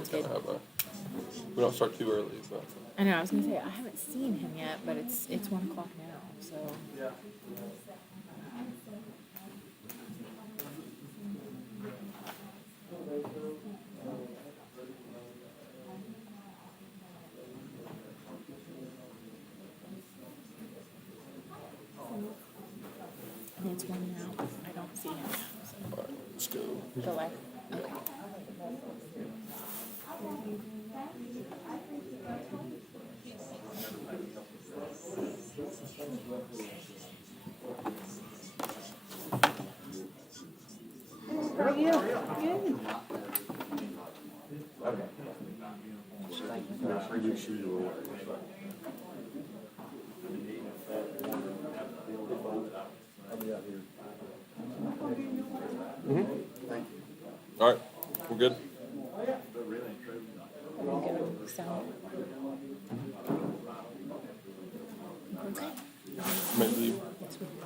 Sounds Kind good. of have a. We don't start too early, but I know. I was gonna say I haven't seen him yet, but it's 1 o'clock now. So and it's 1 now. I don't see him now. all right, let's go. So delay. Okay. How are you? Good. All right, we're good. I'm gonna go sound. Okay. Maybe Yes, we can.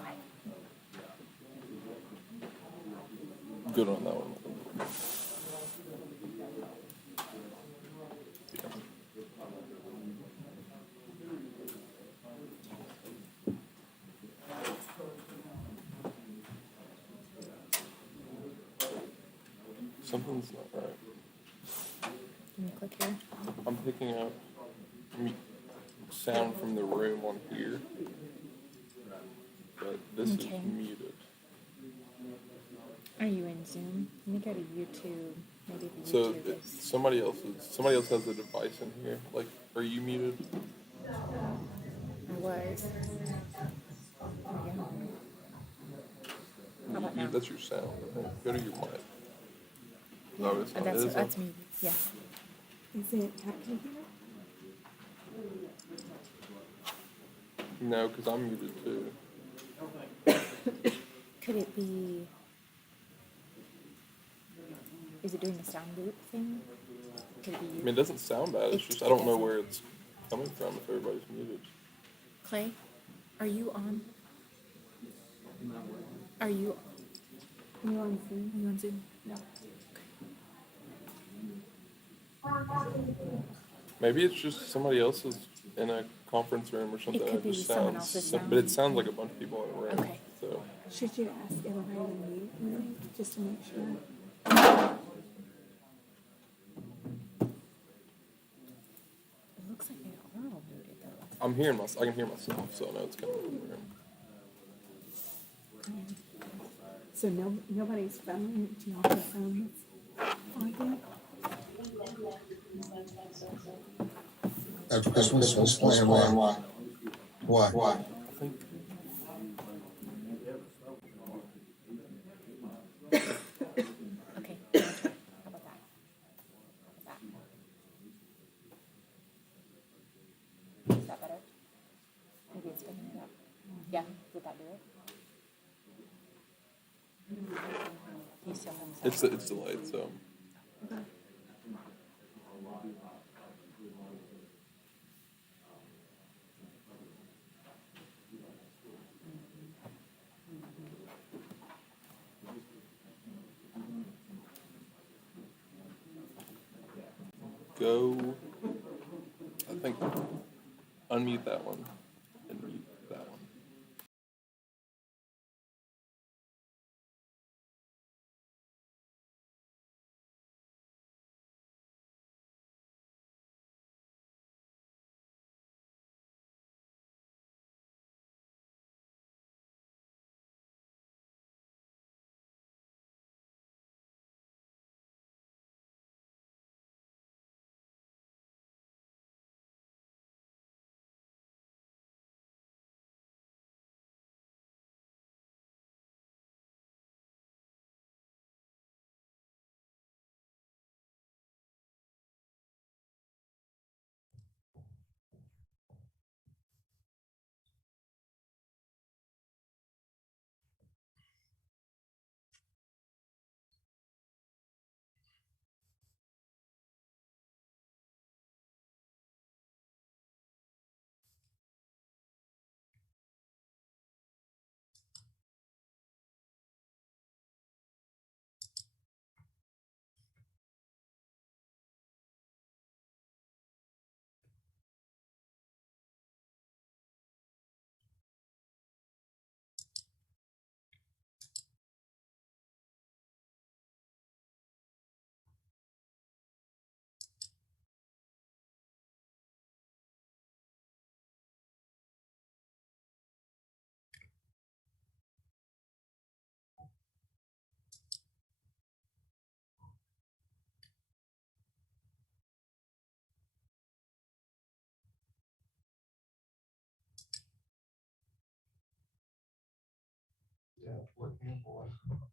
good on that one. Yeah. Something's not right. Can you click here? I'm picking up sound from the room on here, but this Okay. is muted. Are you in Zoom? Let me go to YouTube. Maybe the So YouTube is. somebody else has a device in here. Like, are you muted? I was. There we go. How about now? That's your sound. I think. Go to your mic. No, it's not. That's It is that's me. Yeah. Is it at computer? No, because I'm muted too. Could it be? Is it doing the sound loop thing? Could it be I you? mean, it doesn't sound bad. It's It- just I it don't know doesn't. where it's coming from if everybody's muted. Clay, are you on? Are you? You on Zoom? Are you on Zoom? No. Maybe it's just somebody else is in a conference room or something. It could be just someone sounds, else's but it sound. sounds like a bunch of people in a room. Okay. So Should you ask everybody to mute me just to make sure? It looks like they are all muted though. I'm hearing myself. I can hear myself, so I know it's coming from the room. So nobody's phone, do y'all have phones on? Christmas was playing why? Why? I think Okay. How about that? Is that better? Maybe it's picking it up. Yeah. Did that do it? You still have sound? it's delayed. So go. I think unmute that one and mute that one.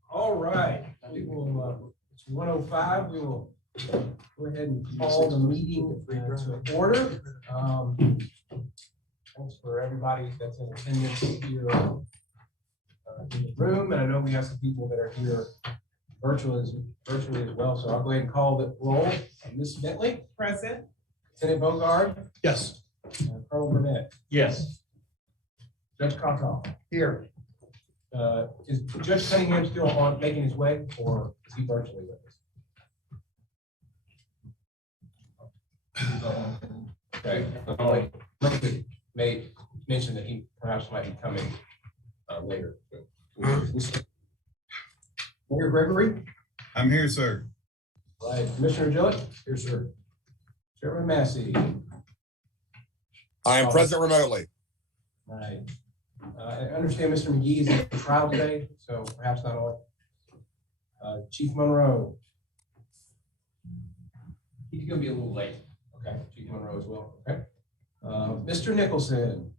All right, we will, it's 1:05. We will go ahead and call the meeting to order. Thanks for everybody that's in attendance here in the room, and I know we have some people that are here virtually as well, so I'll go ahead and call the roll. Ms. Bentley? Present. Lieutenant Bogard? Yes. Colonel Burnett? Yes. Judge Cottrell? Here. Is Judge Cunningham still on making his way, or is he virtually with us? Okay, I may mention that he perhaps might be coming later. Mayor Gregory? I'm here, sir. Right. Commissioner Gillett? Here, sir. Chairman Massey? I am present remotely. Right. I understand Mr. McGee is at the trial today, so perhaps not on. Chief Monroe? He's gonna be a little late. Okay, Chief Monroe as well, okay. Mr. Nicholson?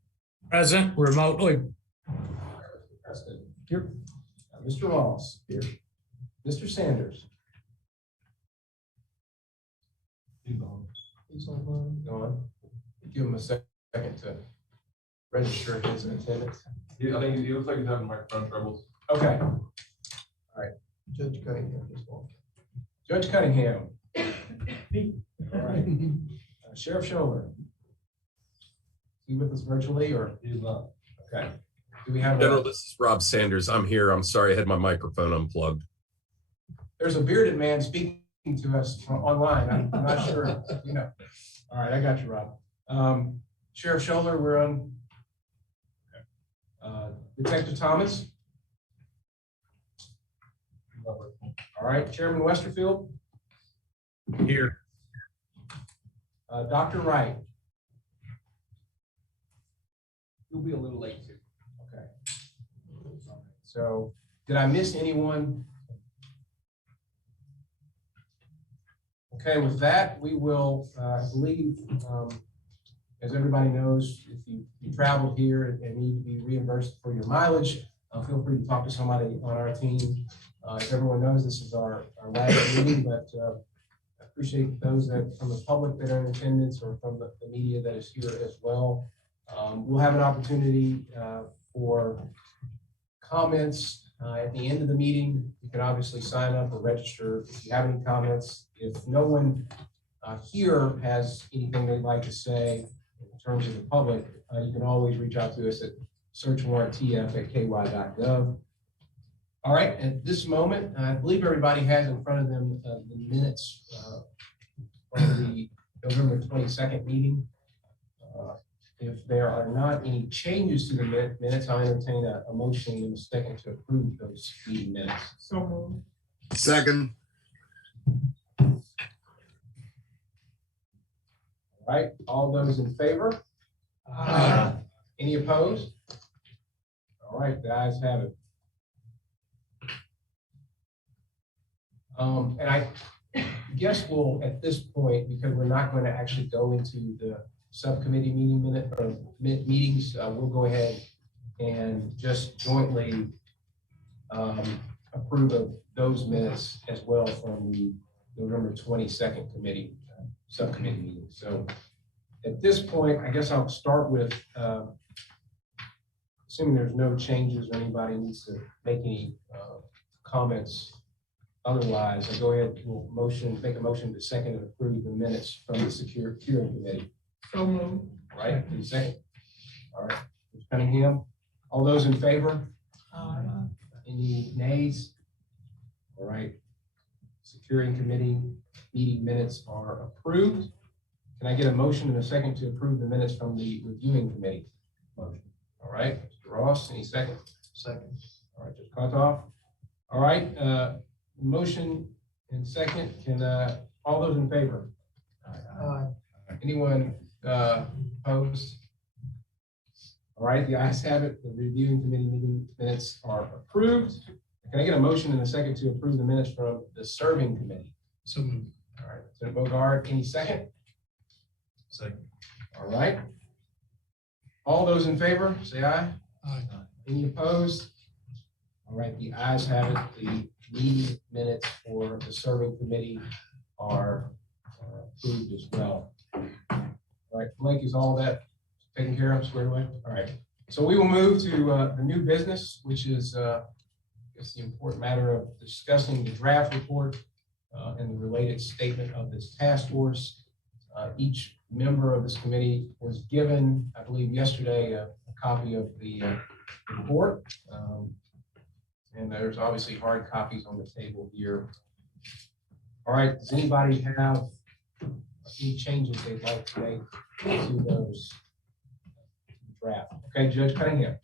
Present remotely. Preston? Here. Mr. Ross? Here. Mr. Sanders? He's on. He's on. Gone. Give him a second to register his attendance. Yeah, I think he looks like he's having microphone troubles. Okay. All right. Judge Cunningham. Judge Cunningham. All right. Sheriff Scholler. Is he with us virtually or? He's not. Okay. Do we have? General, this is Rob Sanders. I'm here. I'm sorry, I had my microphone unplugged. There's a bearded man speaking to us online. I'm not sure, you know. All right, I got you, Rob. Sheriff Scholler, we're on. Detective Thomas. All right, Chairman Westerfield. Here. Dr. Wright. You'll be a little late too. Okay. So, did I miss anyone? Okay, with that, we will, I believe, as everybody knows, if you traveled here and need to be reimbursed for your mileage, feel free to talk to somebody on our team. As everyone knows, this is our last meeting, but I appreciate those that from the public that are in attendance or from the media that is here as well. We'll have an opportunity for comments at the end of the meeting. You can obviously sign up or register if you have any comments. If no one here has anything they'd like to say in terms of the public, you can always reach out to us at searchwarranttf@ky.gov. All right, at this moment, I believe everybody has in front of them the minutes from the November 22nd meeting. If there are not any changes to the minutes, I'll entertain a motion in a second to approve those meeting minutes. So moved. Second. All right, all those in favor? Aye. Any opposed? All right, the ayes have it. And I guess we'll, at this point, because we're not going to actually go into the subcommittee meetings, we'll go ahead and just jointly approve of those minutes as well from the November 22nd committee subcommittee meeting. So at this point, I guess I'll start with assuming there's no changes or anybody needs to make any comments. Otherwise, I'll go ahead and make a motion to second and approve the minutes from the Secure Hearing Committee. So moved. All right, any second? All right, Mr. Cunningham, all those in favor? Any nays? All right, Securing Committee meeting minutes are approved. Can I get a motion and a second to approve the minutes from the Reviewing Committee? Motion. All right, Mr. Ross, any second? Second. All right, Judge Kotoff. All right, motion and second. Can all those in favor? Anyone opposed? All right, the ayes have it. The Reviewing Committee meeting minutes are approved. Can I get a motion and a second to approve the minutes from the Serving Committee? So moved. All right, Senator Bogard, any second? Second. All right. All those in favor, say aye. Aye. Any opposed? All right, the ayes have it. The meeting minutes for the serving committee are approved as well. All right, Blake, is all that taken care of, squared away? All right, so we will move to the new business, which is it's the important matter of discussing the draft report and the related statement of this task force. Each member of this committee was given, I believe yesterday, a copy of the report. And there's obviously hard copies on the table here. All right, does anybody have any changes they'd like to make to those draft? Okay, Judge Cunningham.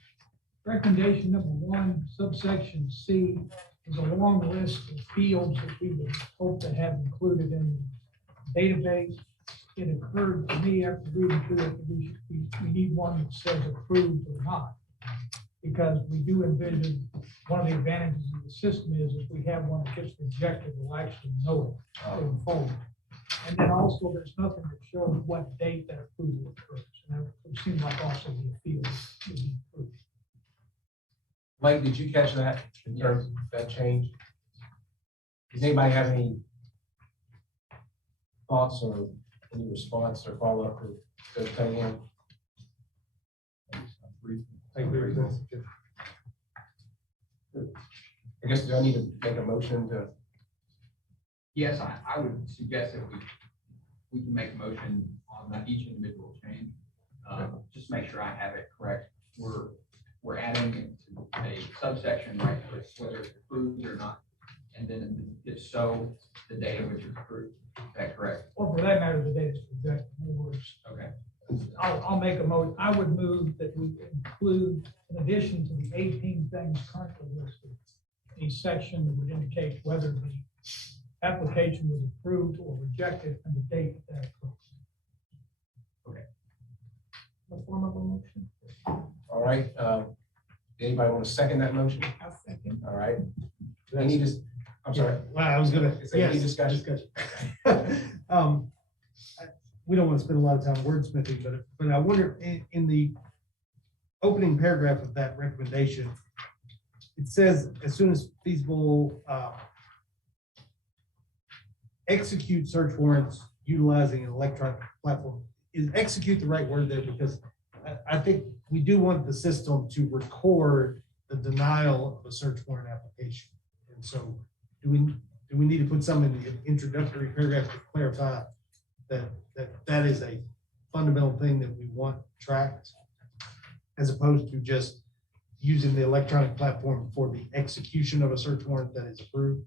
Recommendation number 1, subsection C, is a long list of fields that we would hope to have included in the database. It occurred to me after reading through it, that we need one that says approved or not. Because we do envision, one of the advantages of the system is if we have one that gets rejected, we'll actually know it going forward. And then also, there's nothing that shows what date that approval occurs. And that would seem like also the field would be approved. Mike, did you catch that in terms of that change? Does anybody have any thoughts or any response or follow-up for Judge Cunningham? I agree with that. I guess, do I need to make a motion to? Yes, I would suggest that we can make a motion on each individual change. Just make sure I have it correct. We're adding it to a subsection, right, whether it's approved or not, and then if so, the date of which it's approved. Is that correct? Or for that matter, the date is rejected. Okay. I'll make a motion. I would move that we include, in addition to the 18 things currently listed, a section that would indicate whether the application was approved or rejected and the date that occurred. Okay. The form of a motion. All right. Anybody want to second that motion? I'll second. All right. Any I'm sorry. Well, I was gonna, Is there any yes, discussion? We don't want to spend a lot of time wordsmithing, but I wonder in the opening paragraph of that recommendation, it says as soon as feasible, execute search warrants utilizing an electronic platform. Is execute the right word there? Because I think we do want the system to record the denial of a search warrant application. And so do we need to put some in the introductory paragraph to clarify that is a fundamental thing that we want tracked, as opposed to just using the electronic platform for the execution of a search warrant that is approved?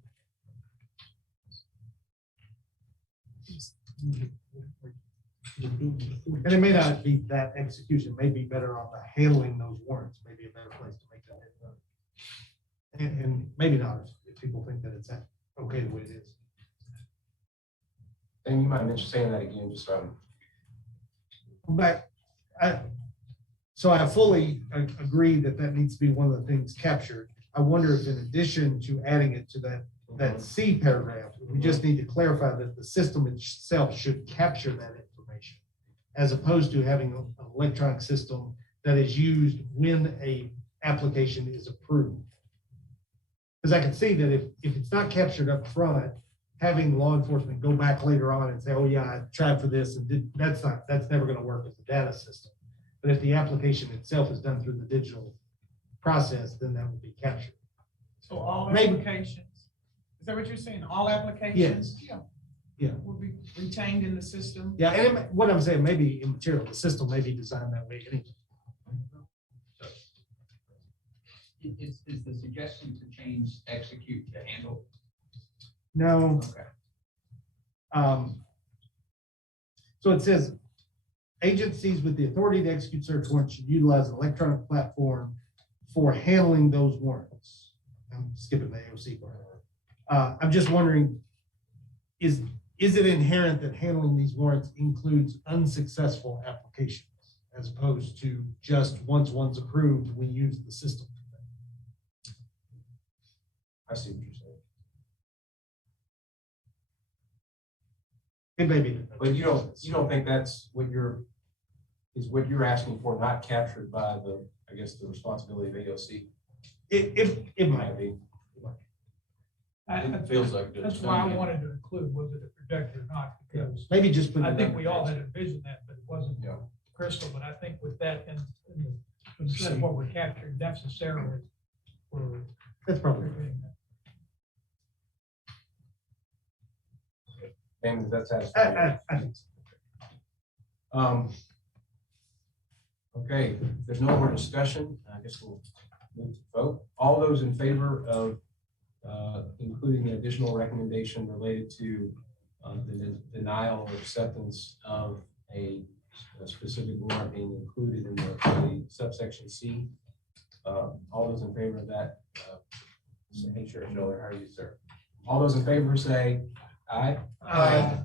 And it may not be that execution, may be better on the handling those warrants, maybe a better place to make that. And maybe not if people think that it's okay the way it is. And you might mention saying that again, just But so I fully agree that needs to be one of the things captured. I wonder if in addition to adding it to that C paragraph, we just need to clarify that the system itself should capture that information, as opposed to having an electronic system that is used when a application is approved. Because I can see that if it's not captured up front, having law enforcement go back later on and say, oh yeah, I tried for this and that's never going to work as a data system. But if the application itself is done through the digital process, then that would be captured. So all Maybe. applications, is that what you're saying? All applications? Yeah. Will be retained in the system? Yeah, and what I'm saying may be immaterial. The system may be designed that way anyway. So is the suggestion to change execute to handle? No. Okay. So it says agencies with the authority to execute search warrants should utilize an electronic platform for handling those warrants. I'm skipping the AOC part. I'm just wondering, is it inherent that handling these warrants includes unsuccessful applications as opposed to just once one's approved, we use the system? I see what you're saying. It may be. But you don't think that's what you're asking for, not captured by the, I guess, the responsibility of AOC? It might be. It feels like it. That's why I wanted to include, was it a projector or not, because Maybe just put. I it think on. we all had envisioned that, but it wasn't Yeah. crystal, but I think with that and instead of what we're capturing necessarily, we're That's probably. doing that. And that's satisfactory. I think so. Okay, if there's no more discussion, I guess we'll move to vote. All those in favor of including the additional recommendation related to the denial or acceptance of a specific warrant being included in the subsection C. All those in favor of that, hey, Sheriff Miller, how are you, sir? All those in favor say aye. Aye.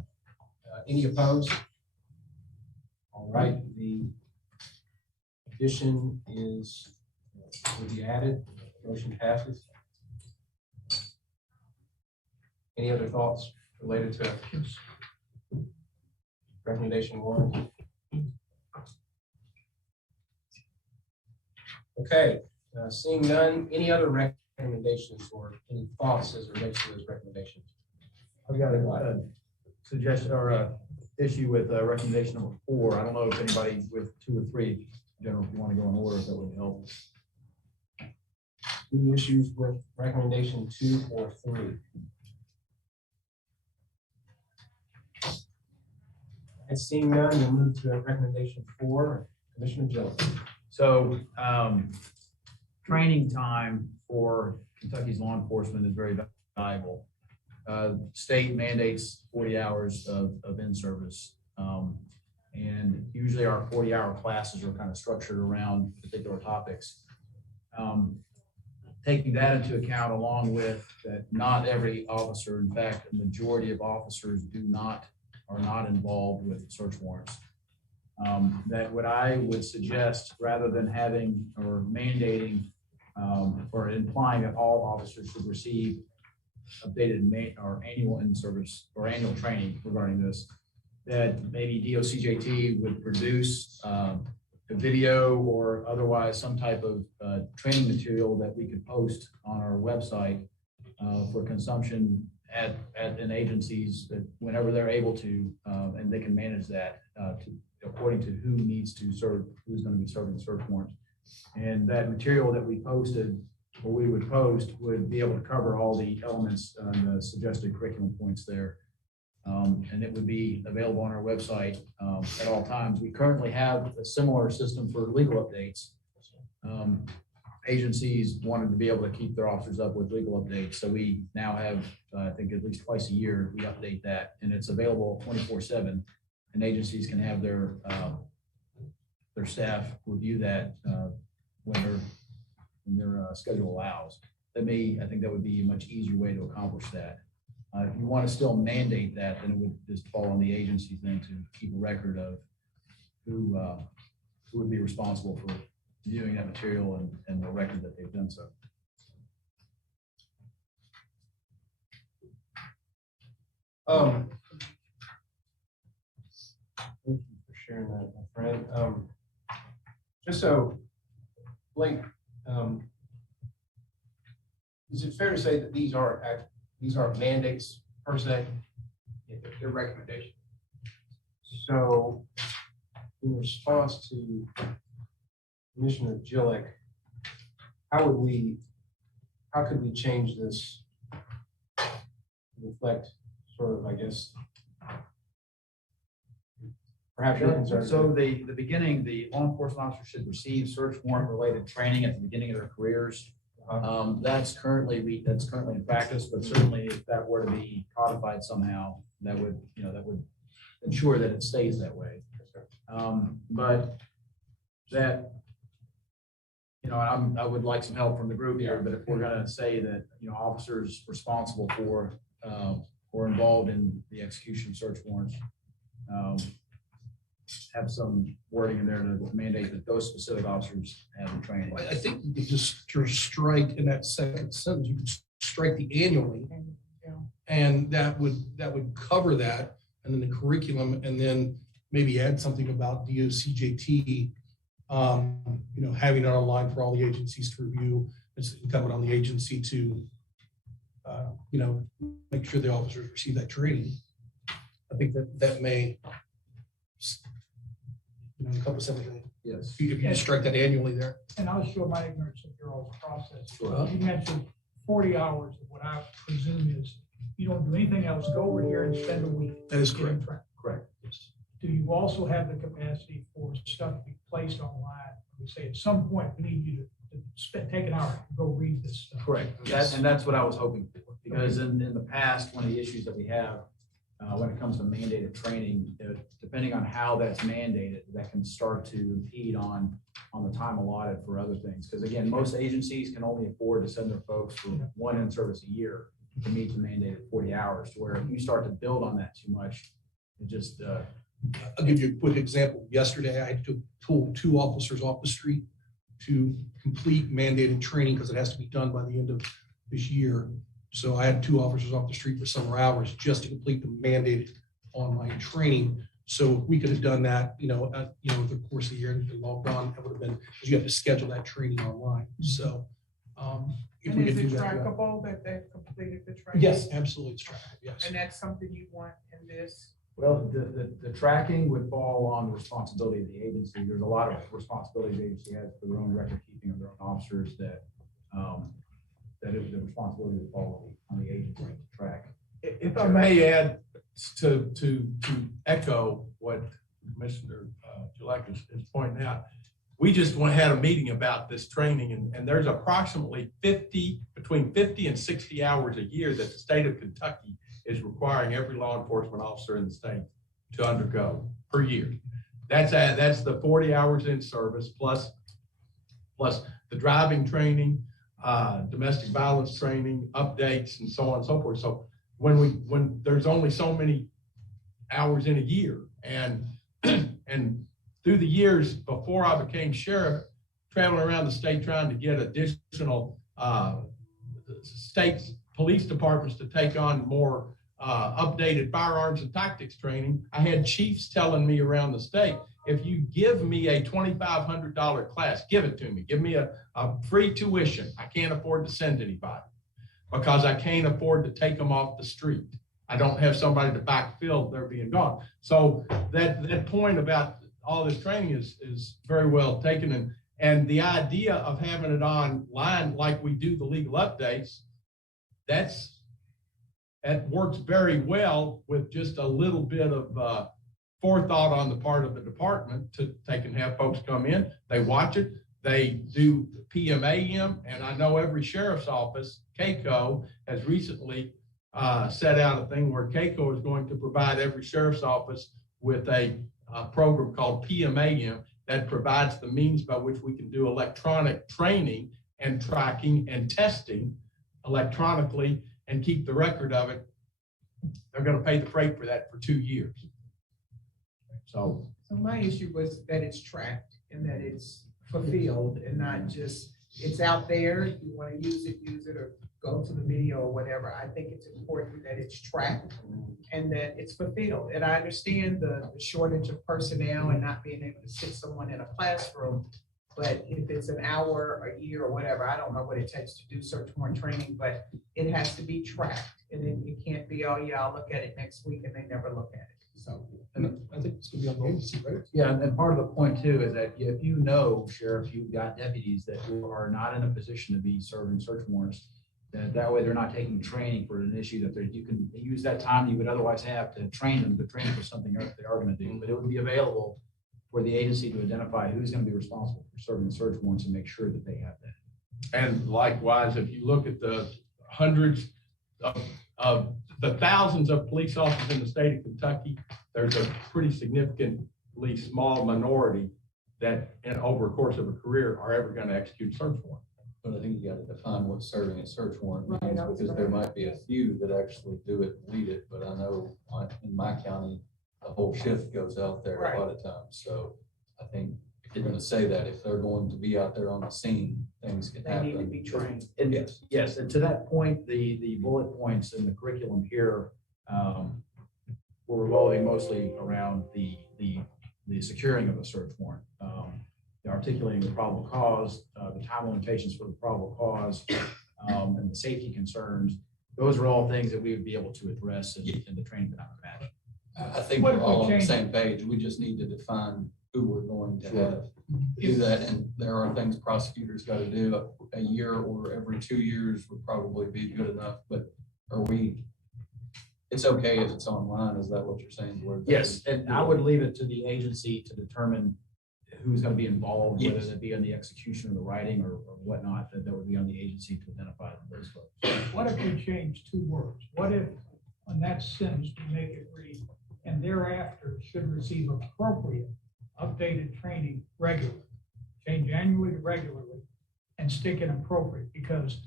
Any opposed? All right, the addition will be added. Motion passes. Any other thoughts related to recommendation one? Okay, seeing none, any other recommendations or any thoughts as it relates to those recommendations? I've got a suggestion or a issue with recommendation number 4. I don't know if anybody with 2 or 3, General, if you want to go in order, if that would help. Any issues with recommendation 2 or 3? And seeing none, we'll move to recommendation 4, Commissioner Jones. So training time for Kentucky's law enforcement is very valuable. State mandates 40 hours of in-service. And usually our 40-hour classes are kind of structured around particular topics. Taking that into account, along with that not every officer, in fact, a majority of officers are not involved with search warrants. That what I would suggest, rather than having or mandating or implying that all officers should receive updated or annual in-service or annual training regarding this, that maybe DOCJT would produce a video or otherwise some type of training material that we could post on our website for consumption in agencies that whenever they're able to, and they can manage that according to who needs to serve, who's going to be serving the search warrant. And that material that we posted, or we would post, would be able to cover all the elements and the suggested curriculum points there. And it would be available on our website at all times. We currently have a similar system for legal updates. Agencies wanted to be able to keep their officers up with legal updates. So we now have, I think at least twice a year, we update that, and it's available 24/7. And agencies can have their staff review that when their schedule allows. I think that would be a much easier way to accomplish that. If you want to still mandate that, then it would just fall on the agency thing to keep a record of who would be responsible for viewing that material and the record that they've done so. Thank you for sharing that, my friend. Just so, Blake, is it fair to say that these aren't mandates per se? Yeah, they're recommendations. So, in response to Commissioner Gillick, how could we change this to reflect sort of, I guess, perhaps your concern? So the beginning, the law enforcement officer should receive search warrant related training at the beginning of their careers. That's currently in practice, but certainly if that were to be codified somehow, that would ensure that it stays that way. But that, I would like some help from the group here, but if we're going to say that, officers responsible for or involved in the execution of search warrants, have some wording in there to mandate that those specific officers have the training. I think you could just strike in that second sentence, you could strike the annually. And that would cover that, and then the curriculum, and then maybe add something about DOCJT, having it online for all the agencies to review, It's incumbent on the agency to, make sure the officers receive that training. I think that may, encompass everything. Yes. If you just strike that annually there. And I'll show my ignorance of your all's process. Sure. You mentioned 40 hours of what I presume is, you don't do anything else, go over here and spend a week. That is getting correct. trained. Correct. Yes. Do you also have the capacity for stuff to be placed online? We say at some point, we need you to take an hour and go read this stuff. Correct. And that's what I was hoping for, because in the past, one of the issues that we have when it comes to mandated training, depending on how that's mandated, that can start to impede on the time allotted for other things. Because again, most agencies can only afford to send their folks for one in-service a year to meet the mandated 40 hours, to where if you start to build on that too much, it just, I'll give you a quick example. Yesterday, I had to pull 2 officers off the street to complete mandated training because it has to be done by the end of this year. So I had 2 officers off the street for summer hours just to complete the mandated online training. So if we could have done that, over the course of the year and been logged on, that would have been, because you have to schedule that training online. So if we And could is do it that. trackable that they've completed the training? Yes, absolutely, it's trackable, yes. And that's something you want in this? well, the tracking would fall on the responsibility of the agency. There's a lot of responsibility the agency has for their own record keeping of their own officers that is the responsibility to fall on the agency to track. If I may add to echo what Commissioner Julek is pointing out, we just had a meeting about this training, and there's approximately between 50 and 60 hours a year that the state of Kentucky is requiring every law enforcement officer in the state to undergo per year. That's the 40 hours in service plus the driving training, domestic violence training, updates, and so on and so forth. So when there's only so many hours in a year, and through the years before I became sheriff, traveling around the state trying to get additional state police departments to take on more updated firearms and tactics training, I had chiefs telling me around the state, if you give me a $2,500 class, give it to me. Give me a free tuition. I can't afford to send anybody because I can't afford to take them off the street. I don't have somebody to backfill their being gone. So that point about all this training is very well taken. And the idea of having it online like we do the legal updates, that works very well with just a little bit of forethought on the part of the department. They can have folks come in, they watch it, they do PMAM, and I know every sheriff's office, KCO, has recently set out a thing where KCO is going to provide every sheriff's office with a program called PMAM that provides the means by which we can do electronic training and tracking and testing electronically and keep the record of it. They're going to pay the freight for that for 2 years. So my issue was that it's tracked and that it's fulfilled and not just, it's out there, if you want to use it, or go to the video or whatever. I think it's important that it's tracked and that it's fulfilled. And I understand the shortage of personnel and not being able to sit someone in a classroom. But if it's an hour, a year, or whatever, I don't know what it takes to do search warrant training, but it has to be tracked. And then it can't be, oh yeah, I'll look at it next week, and they never look at it. So, And I think it's gonna be on the agency, right? Yeah, and part of the point too is that if you know, Sheriff, you've got deputies that are not in a position to be serving search warrants, that way they're not taking training for an issue that you can use that time you would otherwise have to train them for something else they are going to do, but it would be available for the agency to identify who's going to be responsible for serving search warrants and make sure that they have that. And likewise, if you look at the hundreds of the thousands of police officers in the state of Kentucky, there's a pretty significantly small minority that over a course of a career are ever going to execute a search warrant. But I think you got to define what serving a search warrant means, because there might be a few that actually do it and lead it. But I know in my county, the whole shift goes out there a lot of times. So I think if you're going to say that, if they're going to be out there on the scene, things can happen. They need to be trained. And yes, and to that point, the bullet points in the curriculum here were revolving mostly around the securing of a search warrant, articulating the probable cause, the time limitations for the probable cause, and the safety concerns. Those are all things that we would be able to address in the training that I'm imagining. I think What we're if we all on the change- same page. We just need to define who we're going to have do that. And there are things prosecutors got to do. A year or every 2 years would probably be good enough, but it's okay if it's online. Is that what you're saying? Yes, and I would leave it to the agency to determine who's going to be involved, whether Yes. it be in the execution or the writing or whatnot, that would be on the agency to identify those folks. What if we change 2 words? What if on that sentence we make it read, and thereafter should receive appropriate updated training regularly? Change annually to regularly and stick in appropriate, because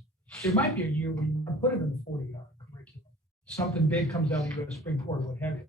there might be a year where you want to put it in the 40-hour curriculum. Something big comes out of the U.S. Supreme Court, what have you.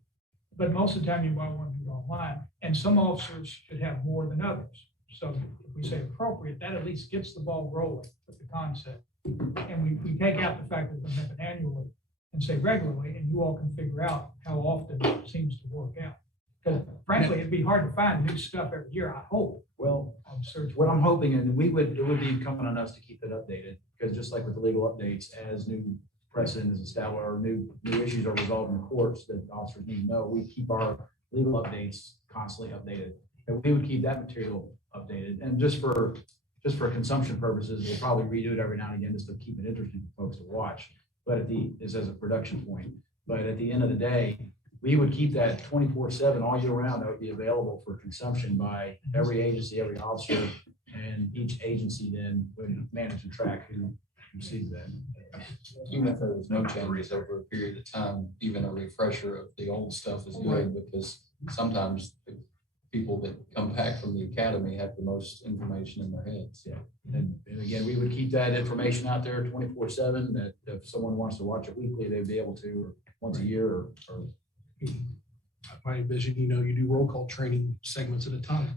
But most of the time you might want to do it online, and some officers should have more than others. So if we say appropriate, that at least gets the ball rolling with the concept. And we take out the fact that it doesn't happen annually and say regularly, and you all can figure out how often it seems to work out. Because frankly, it'd be hard to find new stuff every year, I hope. Well, on search. what I'm hoping, and it would be incumbent on us to keep it updated, because just like with the legal updates, as new precedent is established or new issues are resolved in the courts that officers need to know, we keep our legal updates constantly updated. And we would keep that material updated. And just for consumption purposes, we'll probably redo it every now and again just to keep it interesting for folks to watch. But this as a production point. But at the end of the day, we would keep that 24/7 all year round. That would be available for consumption by every agency, every officer, and each agency then would manage and track who sees that. Even if there was no changes over a period of time, even a refresher of the old stuff is good, because sometimes the people that come back from the academy have the most information in their heads. Yeah. And again, we would keep that information out there 24/7, that if someone wants to watch it weekly, they'd be able to, or once a year or My vision, you do roll call training segments at a time,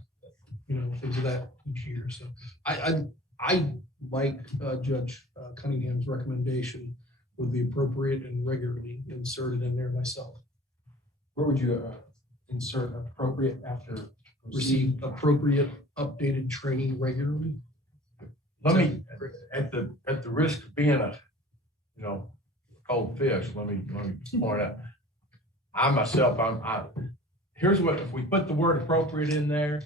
things of that each year. So I like Judge Cunningham's recommendation with the appropriate and regularly inserted in there myself. Where would you insert appropriate after Receive appropriate updated training regularly. Let me, at the risk of being a, cold fish, let me point out. Here's what, if we put the word appropriate in there,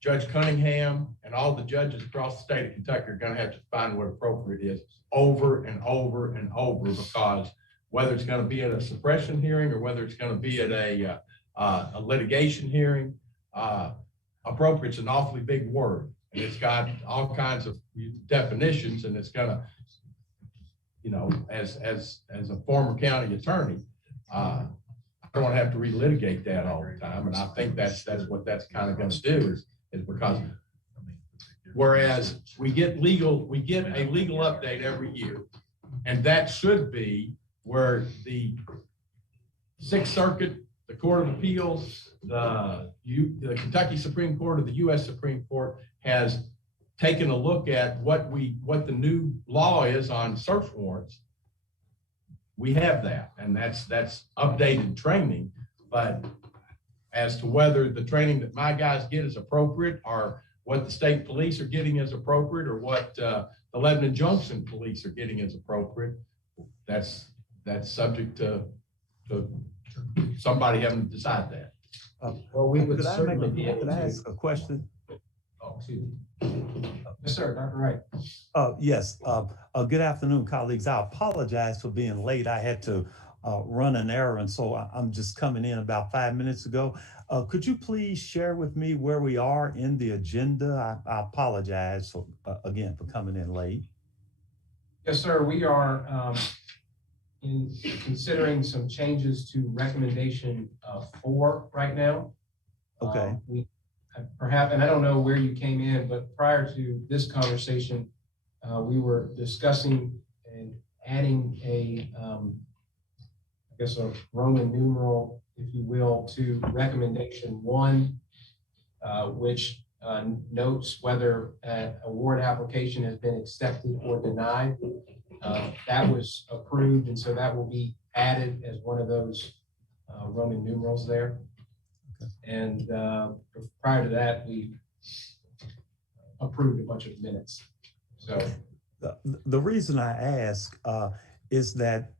Judge Cunningham and all the judges across the state of Kentucky are gonna have to find what appropriate is over and over and over, because whether it's gonna be at a suppression hearing or whether it's gonna be at a litigation hearing, appropriate's an awfully big word. And it's got all kinds of definitions, and it's gonna, as a former county attorney, I don't want to have to relitigate that all the time. And I think that's what that's kind of going to do is because whereas we get a legal update every year, and that should be where the Sixth Circuit, the Court of Appeals, the Kentucky Supreme Court, or the U.S. Supreme Court has taken a look at what the new law is on search warrants. We have that, and that's updated training. But as to whether the training that my guys get is appropriate, or what the state police are getting is appropriate, or what the Lebanon Junction police are getting is appropriate, that's subject to somebody having to decide that. Well, we would Could I certainly be able could I to. ask a question? Oh, excuse me. Yes, sir, Dr. Wright. Yes, good afternoon, colleagues. I apologize for being late. I had to run an errand, so I'm just coming in about 5 minutes ago. Could you please share with me where we are in the agenda? I apologize for, again, for coming in late. Yes, sir, we are in considering some changes to recommendation 4 right now. Okay. We perhaps, and I don't know where you came in, but prior to this conversation, we were discussing and adding a Roman numeral, if you will, to recommendation 1, which notes whether a warrant application has been accepted or denied. That was approved, and so that will be added as one of those Roman numerals there. And prior to that, we approved a bunch of minutes. So The reason I ask is that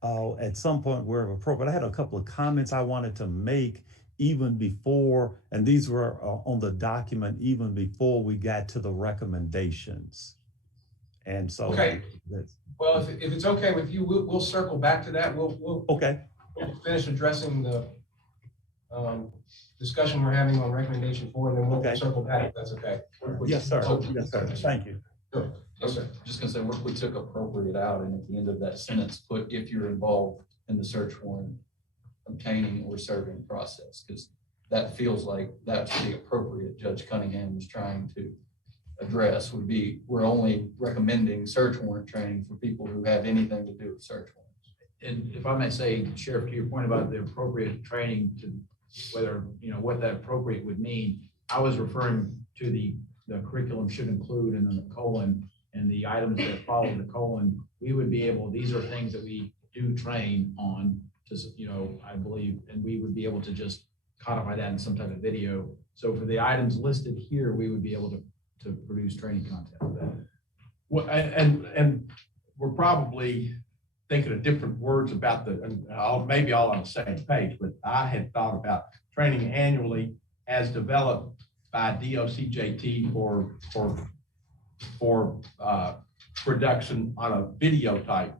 at some point where appropriate, I had a couple of comments I wanted to make even before, and these were on the document even before we got to the recommendations. And so. Okay. Well, if it's okay with you, we'll circle back to that. We'll finish addressing the discussion we're having on recommendation 4, and then we'll circle back if that's okay. Yes, sir. Yes, sir. Thank you. Sure. Yes, sir. Just gonna say, what if we took appropriate out and at the end of that sentence, put if you're involved in the search warrant obtaining or serving process, because that feels like that's the appropriate Judge Cunningham was trying to address would be, we're only recommending search warrant training for people who have anything to do with search warrants. And if I may say, Sheriff, to your point about the appropriate training, to whether, what that appropriate would mean, I was referring to the curriculum should include, and then the colon, and the items that follow the colon, we would be able, these are things that we do train on, just, I believe, and we would be able to just codify that in some type of video. So for the items listed here, we would be able to produce training content for that. Well, and we're probably thinking of different words about maybe all on the same page, but I had thought about training annually as developed by DOCJT for production on a video type.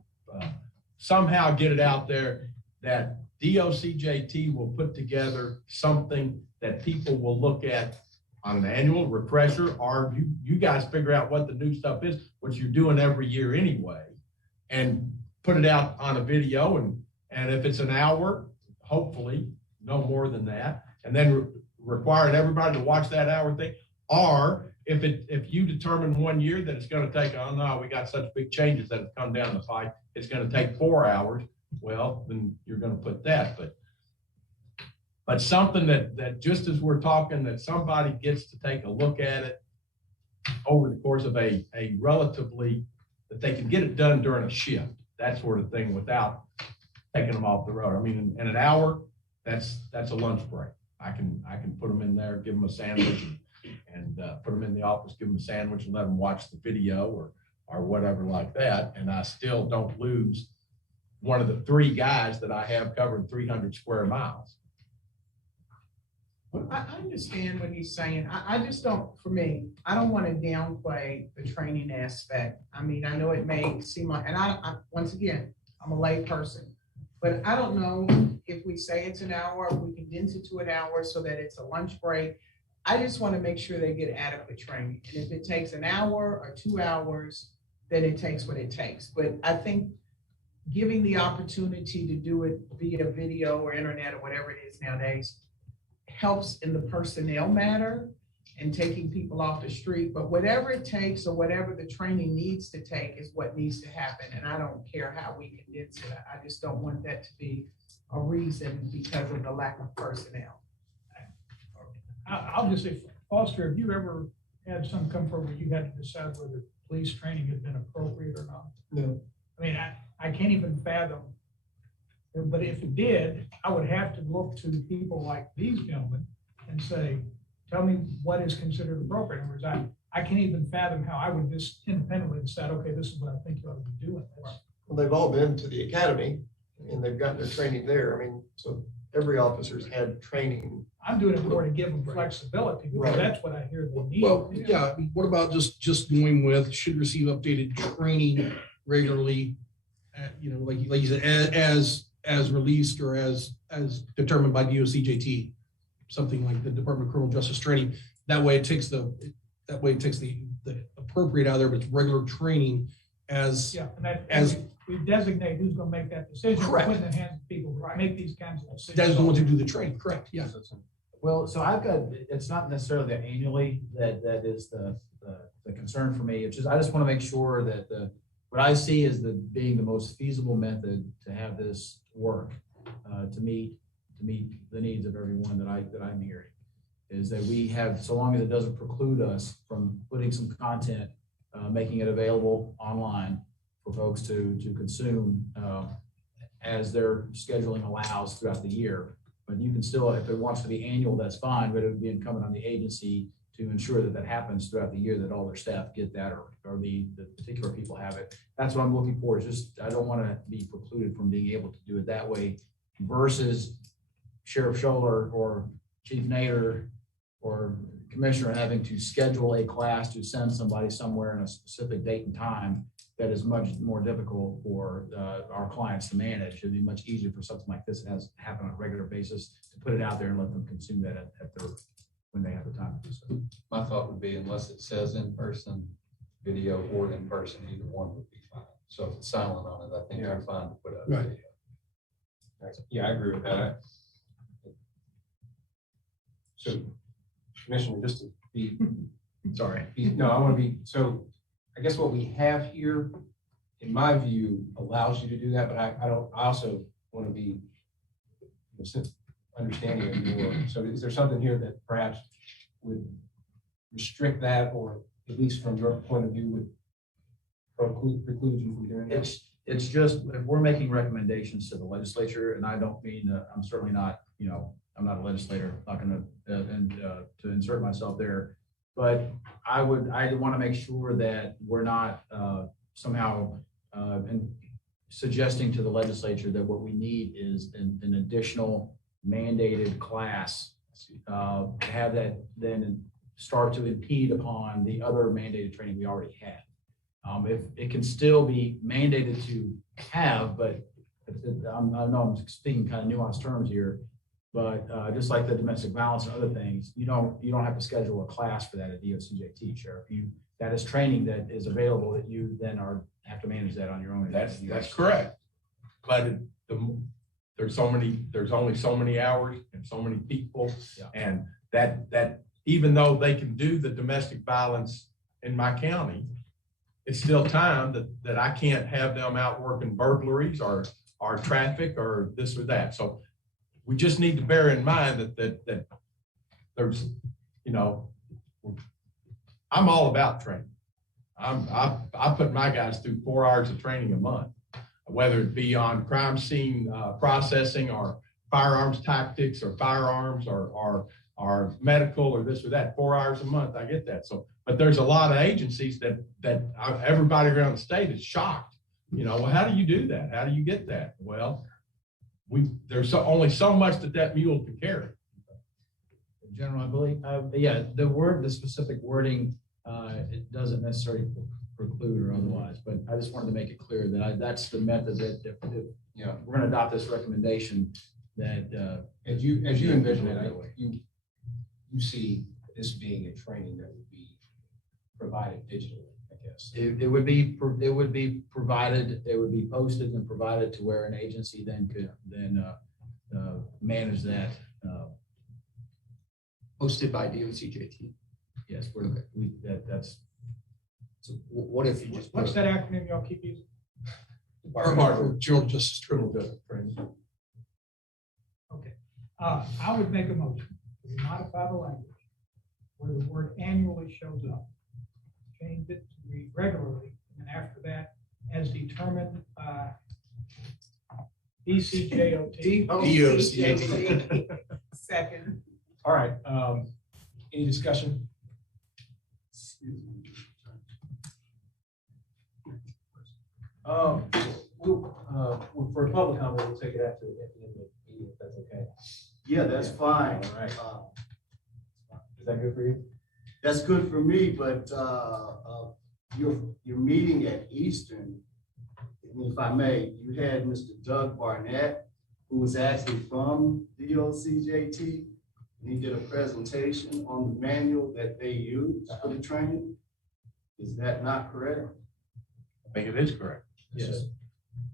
Somehow get it out there that DOCJT will put together something that people will look at on an annual refresher, or you guys figure out what the new stuff is, which you're doing every year anyway, and put it out on a video. And if it's an hour, hopefully no more than that, and then requiring everybody to watch that hour thing. Or if you determine 1 year that it's going to take, oh no, we got such big changes that have come down the pipe, it's going to take 4 hours. Well, then you're going to put that, but something that just as we're talking, that somebody gets to take a look at it over the course of a relatively, that they can get it done during a shift, that sort of thing, without taking them off the road. I mean, in an hour, that's a lunch break. I can put them in there, give them a sandwich, and put them in the office, give them a sandwich, and let them watch the video or whatever like that. And I still don't lose one of the 3 guys that I have covering 300 square miles. I understand what he's saying. I just don't, for me, I don't want to downplay the training aspect. I mean, I know it may seem like, and I once again, I'm a lay person, but I don't know if we say it's an hour, if we condense it to an hour so that it's a lunch break. I just want to make sure they get adequate training. And if it takes an hour or 2 hours, then it takes what it takes. But I think giving the opportunity to do it via video or internet or whatever it is nowadays helps in the personnel matter and taking people off the street. But whatever it takes or whatever the training needs to take is what needs to happen. And I don't care how we condense it. I just don't want that to be a reason because of the lack of personnel. I'll just say, Foster, have you ever had some come forward where you had to decide whether police training had been appropriate or not? No. I mean, I can't even fathom. But if it did, I would have to look to people like these gentlemen and say, tell me what is considered appropriate. In other words, I can't even fathom how I would just independently decide, okay, this is what I think you ought to be doing. Well, they've all been to the academy and they've gotten their training there. I mean, so every officer's had training. I'm doing it more to give them flexibility, because that's what I hear they need. Well, yeah, what about just going with should receive updated training regularly, like you said, as released or as determined by DOCJT, something like the Department of Criminal Justice Training. That way it takes the appropriate out there, but it's regular training as we designate who's going to make that decision. Correct. Put in the hands of people who make these kinds of decisions. that's going to do the training. Correct. Yeah. Well, so I've got, it's not necessarily annually that is the concern for me. It's just, I just want to make sure that what I see is being the most feasible method to have this work to meet the needs of everyone that I'm hearing, is that we have, so long as it doesn't preclude us from putting some content, making it available online for folks to consume as their scheduling allows throughout the year. But you can still, if it wants to be annual, that's fine, but it would be incumbent on the agency to ensure that that happens throughout the year, that all their staff get that, or the particular people have it. That's what I'm looking for, is just, I don't want to be precluded from being able to do it that way versus Sheriff Scholler or Chief Nader or Commissioner having to schedule a class to send somebody somewhere in a specific date and time. That is much more difficult for our clients to manage. It'd be much easier for something like this that has to happen on a regular basis to put it out there and let them consume that at their, when they have the time to do so. My thought would be, unless it says in person, video, or in person, either one would be fine. So if it's silent on it, I think you're fine to put up Right. video. Yeah, I agree with that. So, Commissioner, just to be, Sorry. no, I want to be, so I guess what we have here, in my view, allows you to do that, but I also want to be understanding of your, so is there something here that perhaps would restrict that, or at least from your point of view, would preclude you from doing that? It's just, if we're making recommendations to the legislature, and I don't mean, I'm certainly not, I'm not a legislator, not going to insert myself there. But I want to make sure that we're not somehow suggesting to the legislature that what we need is an additional mandated class to have that then start to impede upon the other mandated training we already had. If it can still be mandated to have, but I know I'm speaking kind of nuanced terms here, but just like the domestic violence and other things, you don't have to schedule a class for that at DOCJT, Sheriff. That is training that is available that you then have to manage that on your own. That's correct. But there's only so many hours and so many people, and that even though they can do the domestic violence in my county, it's still time that I can't have them out working burglaries or traffic or this or that. So we just need to bear in mind that there's, I'm all about training. I put my guys through 4 hours of training a month, whether it be on crime scene processing or firearms tactics or firearms or medical or this or that. 4 hours a month, I get that. So, but there's a lot of agencies that everybody around the state is shocked. Well, how do you do that? How do you get that? Well, there's only so much that mule can carry. General, I believe, the specific wording, it doesn't necessarily preclude or otherwise, but I just wanted to make it clear that that's the method that if we're going to adopt this recommendation, that as you envision it, you see this being a training that would be provided digitally, I guess. it would be provided, it would be posted and provided to where an agency then could manage that. Hosted by DOCJT. Yes, that's. So what if you just? What's that acronym y'all keep using? Department of Justice Criminal Justice Training. Okay, I would make a motion to modify the language where the word annually shows up. Change it to read regularly, and after that, as determined by DCJOT. DOCJT. Second. All right, any discussion? For a public comment, we'll take it at the end of the meeting, if that's okay. Yeah, that's fine. All right. Is that good for you? That's good for me, but your meeting at Eastern, if I may, you had Mr. Doug Barnett, who was actually from DOCJT. And he did a presentation on the manual that they use for the training. Is that not correct? I think it is correct. Yes.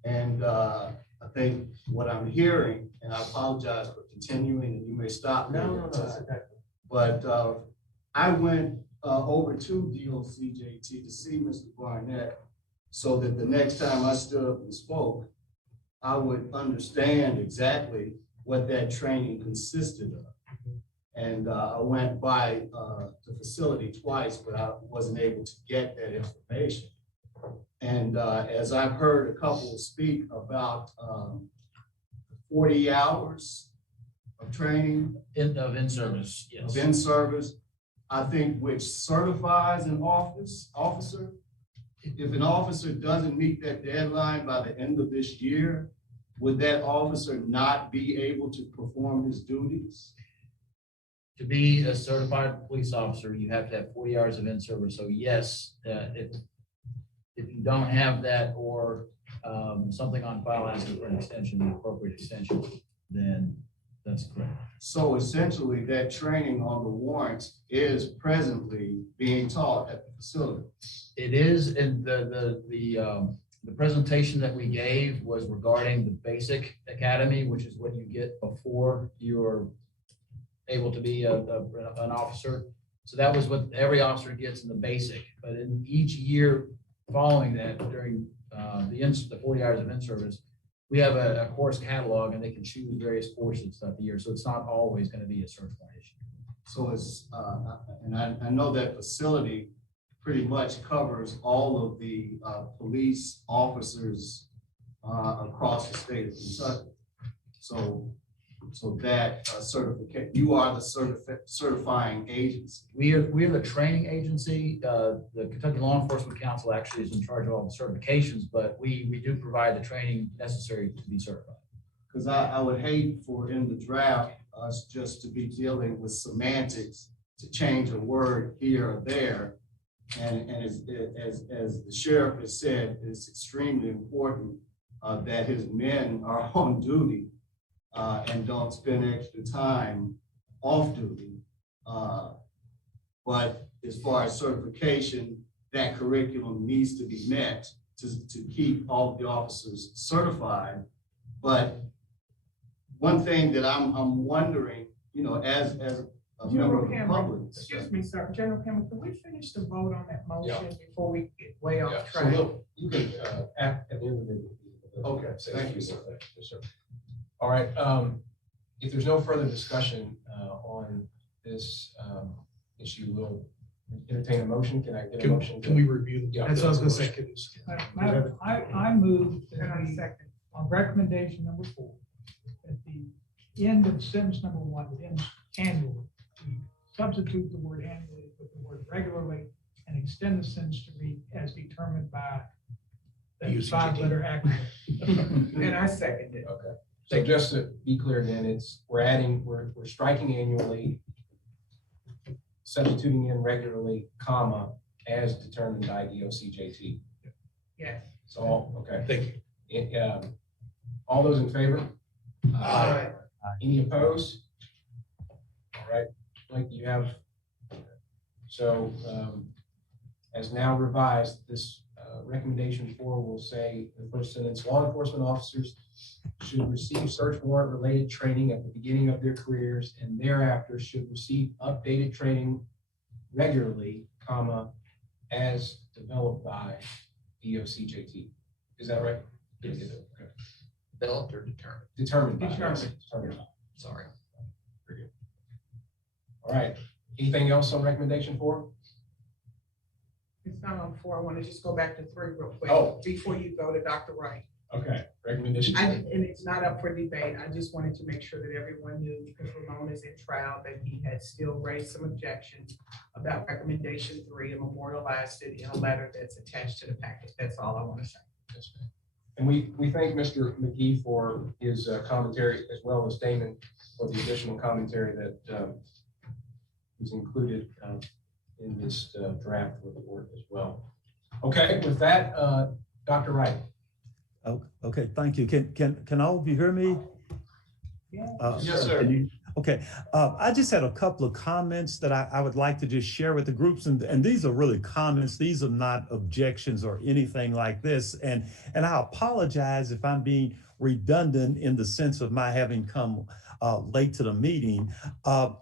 And I think what I'm hearing, and I apologize for continuing, and you may stop me. No, that's okay. But I went over to DOCJT to see Mr. Barnett so that the next time I stood up and spoke, I would understand exactly what that training consisted of. And I went by the facility twice, but I wasn't able to get that information. And as I've heard a couple speak about 40 hours of training. Of in-service, yes. Of in-service, I think, which certifies an officer. If an officer doesn't meet that deadline by the end of this year, would that officer not be able to perform his duties? To be a certified police officer, you have to have 40 hours of in-service. So yes, if you don't have that or something on file asking for an extension, the appropriate extension, then that's correct. So essentially, that training on the warrants is presently being taught at the facility. It is, and the presentation that we gave was regarding the basic academy, which is what you get before you're able to be an officer. So that was what every officer gets in the basic, but in each year following that, during the 40 hours of in-service, we have a course catalog and they can choose various courses throughout the year. So it's not always going to be a search warrant issue. So it's, and I know that facility pretty much covers all of the police officers across the state of Kentucky. So that certificate, you are the certifying agency. We are the training agency. The Kentucky Law Enforcement Council actually is in charge of all the certifications, but we do provide the training necessary to be certified. Because I would hate for in the draft us just to be dealing with semantics to change a word here or there. And as the sheriff has said, it's extremely important that his men are on duty and don't spend extra time off duty. But as far as certification, that curriculum needs to be met to keep all of the officers certified. But one thing that I'm wondering, you know, as a member of the public. Excuse me, sir. General Cameron, can we finish the vote on that motion before we get way Yeah, off so track? you can, at the end of the. Okay, thank you, sir. Yes, sir. All right, if there's no further discussion on this issue, we'll entertain a motion. Can I get a motion? Can we review? Yeah. That's what I was gonna say. I move that we, on recommendation number 4, at the end of sentence number 1, it ends annually. We substitute the word annually with the word regularly and extend the sentence to read as determined by the 5-letter acronym. And I second it. Okay. So just to be clear again, we're striking annually, substituting in regularly, comma, as determined by DOCJT. Yes. So all, okay. Thank you. All those in favor? Aye. Any opposed? All right, Blake, you have, so as now revised, this recommendation 4 will say, the first sentence, law enforcement officers should receive search warrant related training at the beginning of their careers and thereafter should receive updated training regularly, comma, as developed by DOCJT. Is that right? Okay. Developed or determined? Determined by. Determined. Sorry. Very good. All right. Anything else on recommendation 4? It's not on 4. I want to just go back to 3 real quick. Oh. Before you go to Dr. Wright. Okay. Recommendation. And it's not up for debate. I just wanted to make sure that everyone knew, because Ramon is in trial, that he had still raised some objections about recommendation 3 and memorialized it in a letter that's attached to the packet. That's all I want to say. Yes, ma'am. And we thank Mr. McGee for his commentary, as well as Damon for the additional commentary that is included in this draft report as well. Okay, with that, Dr. Wright. Okay, thank you. Can all of you hear me? Yes, sir. Okay, I just had a couple of comments that I would like to just share with the groups, and these are really comments. These are not objections or anything like this. And I apologize if I'm being redundant in the sense of my having come late to the meeting.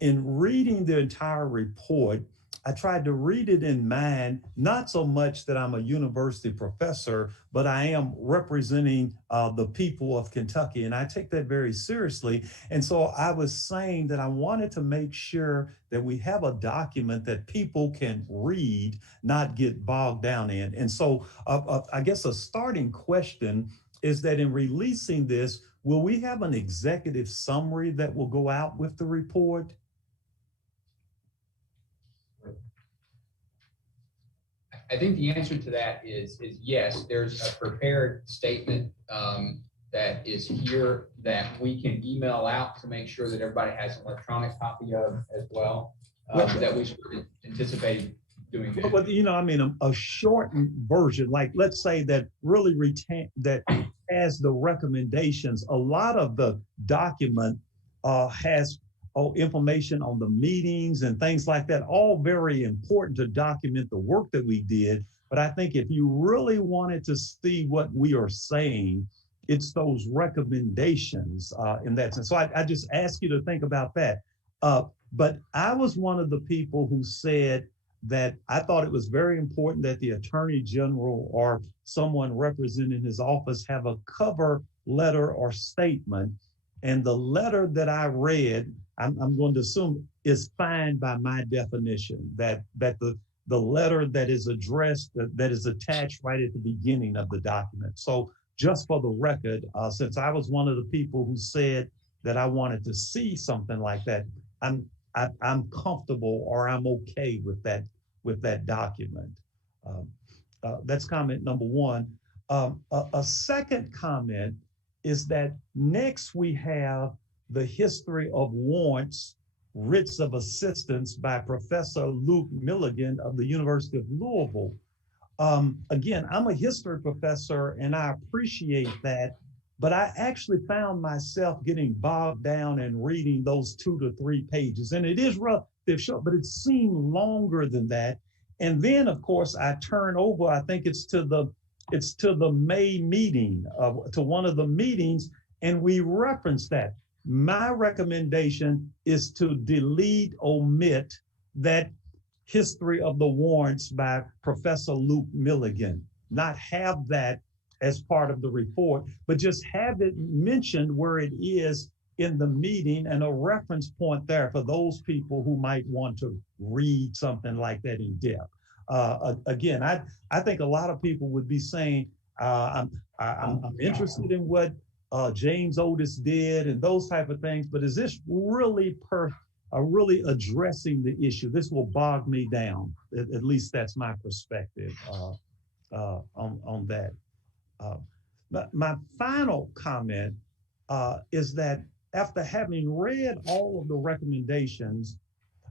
In reading the entire report, I tried to read it in mind, not so much that I'm a university professor, but I am representing the people of Kentucky, and I take that very seriously. And so I was saying that I wanted to make sure that we have a document that people can read, not get bogged down in. And so I guess a starting question is that in releasing this, will we have an executive summary that will go out with the report? I think the answer to that is yes, there's a prepared statement that is here that we can email out to make sure that everybody has an electronic copy of as well, that we anticipate doing that. But, you know, I mean, a shortened version, like let's say that really that has the recommendations. A lot of the document has information on the meetings and things like that, all very important to document the work that we did. But I think if you really wanted to see what we are saying, it's those recommendations in that sense. So I just ask you to think about that. But I was one of the people who said that I thought it was very important that the Attorney General or someone representing his office have a cover letter or statement. And the letter that I read, I'm going to assume is fine by my definition, that the letter that is addressed, that is attached right at the beginning of the document. So just for the record, since I was one of the people who said that I wanted to see something like that, I'm comfortable or I'm okay with that document. That's comment number one. A second comment is that next we have the history of warrants, writs of assistance by Professor Luke Milligan of the University of Louisville. Again, I'm a history professor and I appreciate that, but I actually found myself getting bogged down in reading those 2 to 3 pages. And it is relatively short, but it seemed longer than that. And then of course I turn over, I think it's to the May meeting, to one of the meetings, and we reference that. My recommendation is to omit that history of the warrants by Professor Luke Milligan, not have that as part of the report, but just have it mentioned where it is in the meeting and a reference point there for those people who might want to read something like that in depth. Again, I think a lot of people would be saying, I'm interested in what James Otis did and those type of things, but is this really really addressing the issue? This will bog me down. At least that's my perspective on that. My final comment is that after having read all of the recommendations,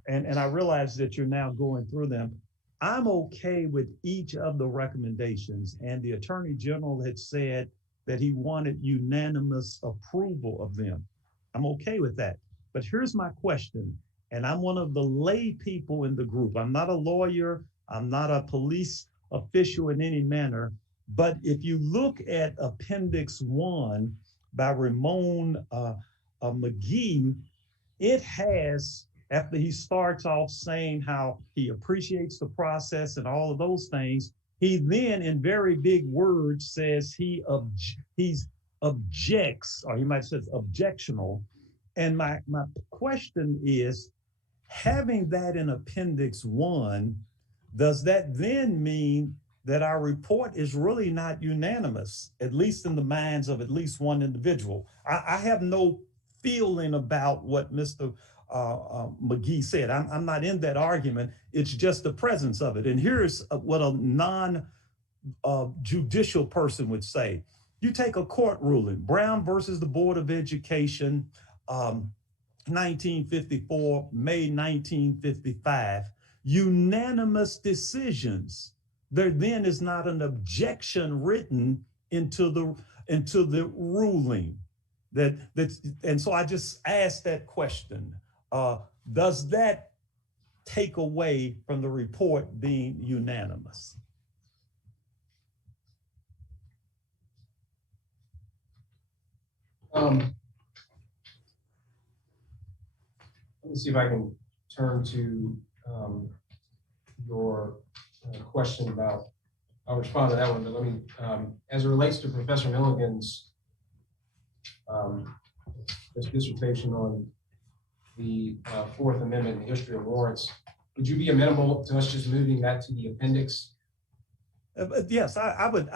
and I realize that you're now going through them, I'm okay with each of the recommendations. And the Attorney General had said that he wanted unanimous approval of them. I'm okay with that. But here's my question, and I'm one of the lay people in the group. I'm not a lawyer. I'm not a police official in any manner. But if you look at Appendix 1 by Ramon McGee, it has, after he starts off saying how he appreciates the process and all of those things, he then in very big words says he objects, or he might say objectional. And my question is, having that in Appendix 1, does that then mean that our report is really not unanimous, at least in the minds of at least one individual? I have no feeling about what Mr. McGee said. I'm not in that argument. It's just the presence of it. And here's what a non-judicial person would say. You take a court ruling, Brown versus the Board of Education, 1954, May 1955, unanimous decisions. There then is not an objection written into the ruling. And so I just asked that question. Does that take away from the report being unanimous? Let me see if I can turn to your question about, I'll respond to that one, but let me, as it relates to Professor Milligan's dissertation on the Fourth Amendment and the history of warrants, would you be amenable to us just moving that to the appendix? Yes, I would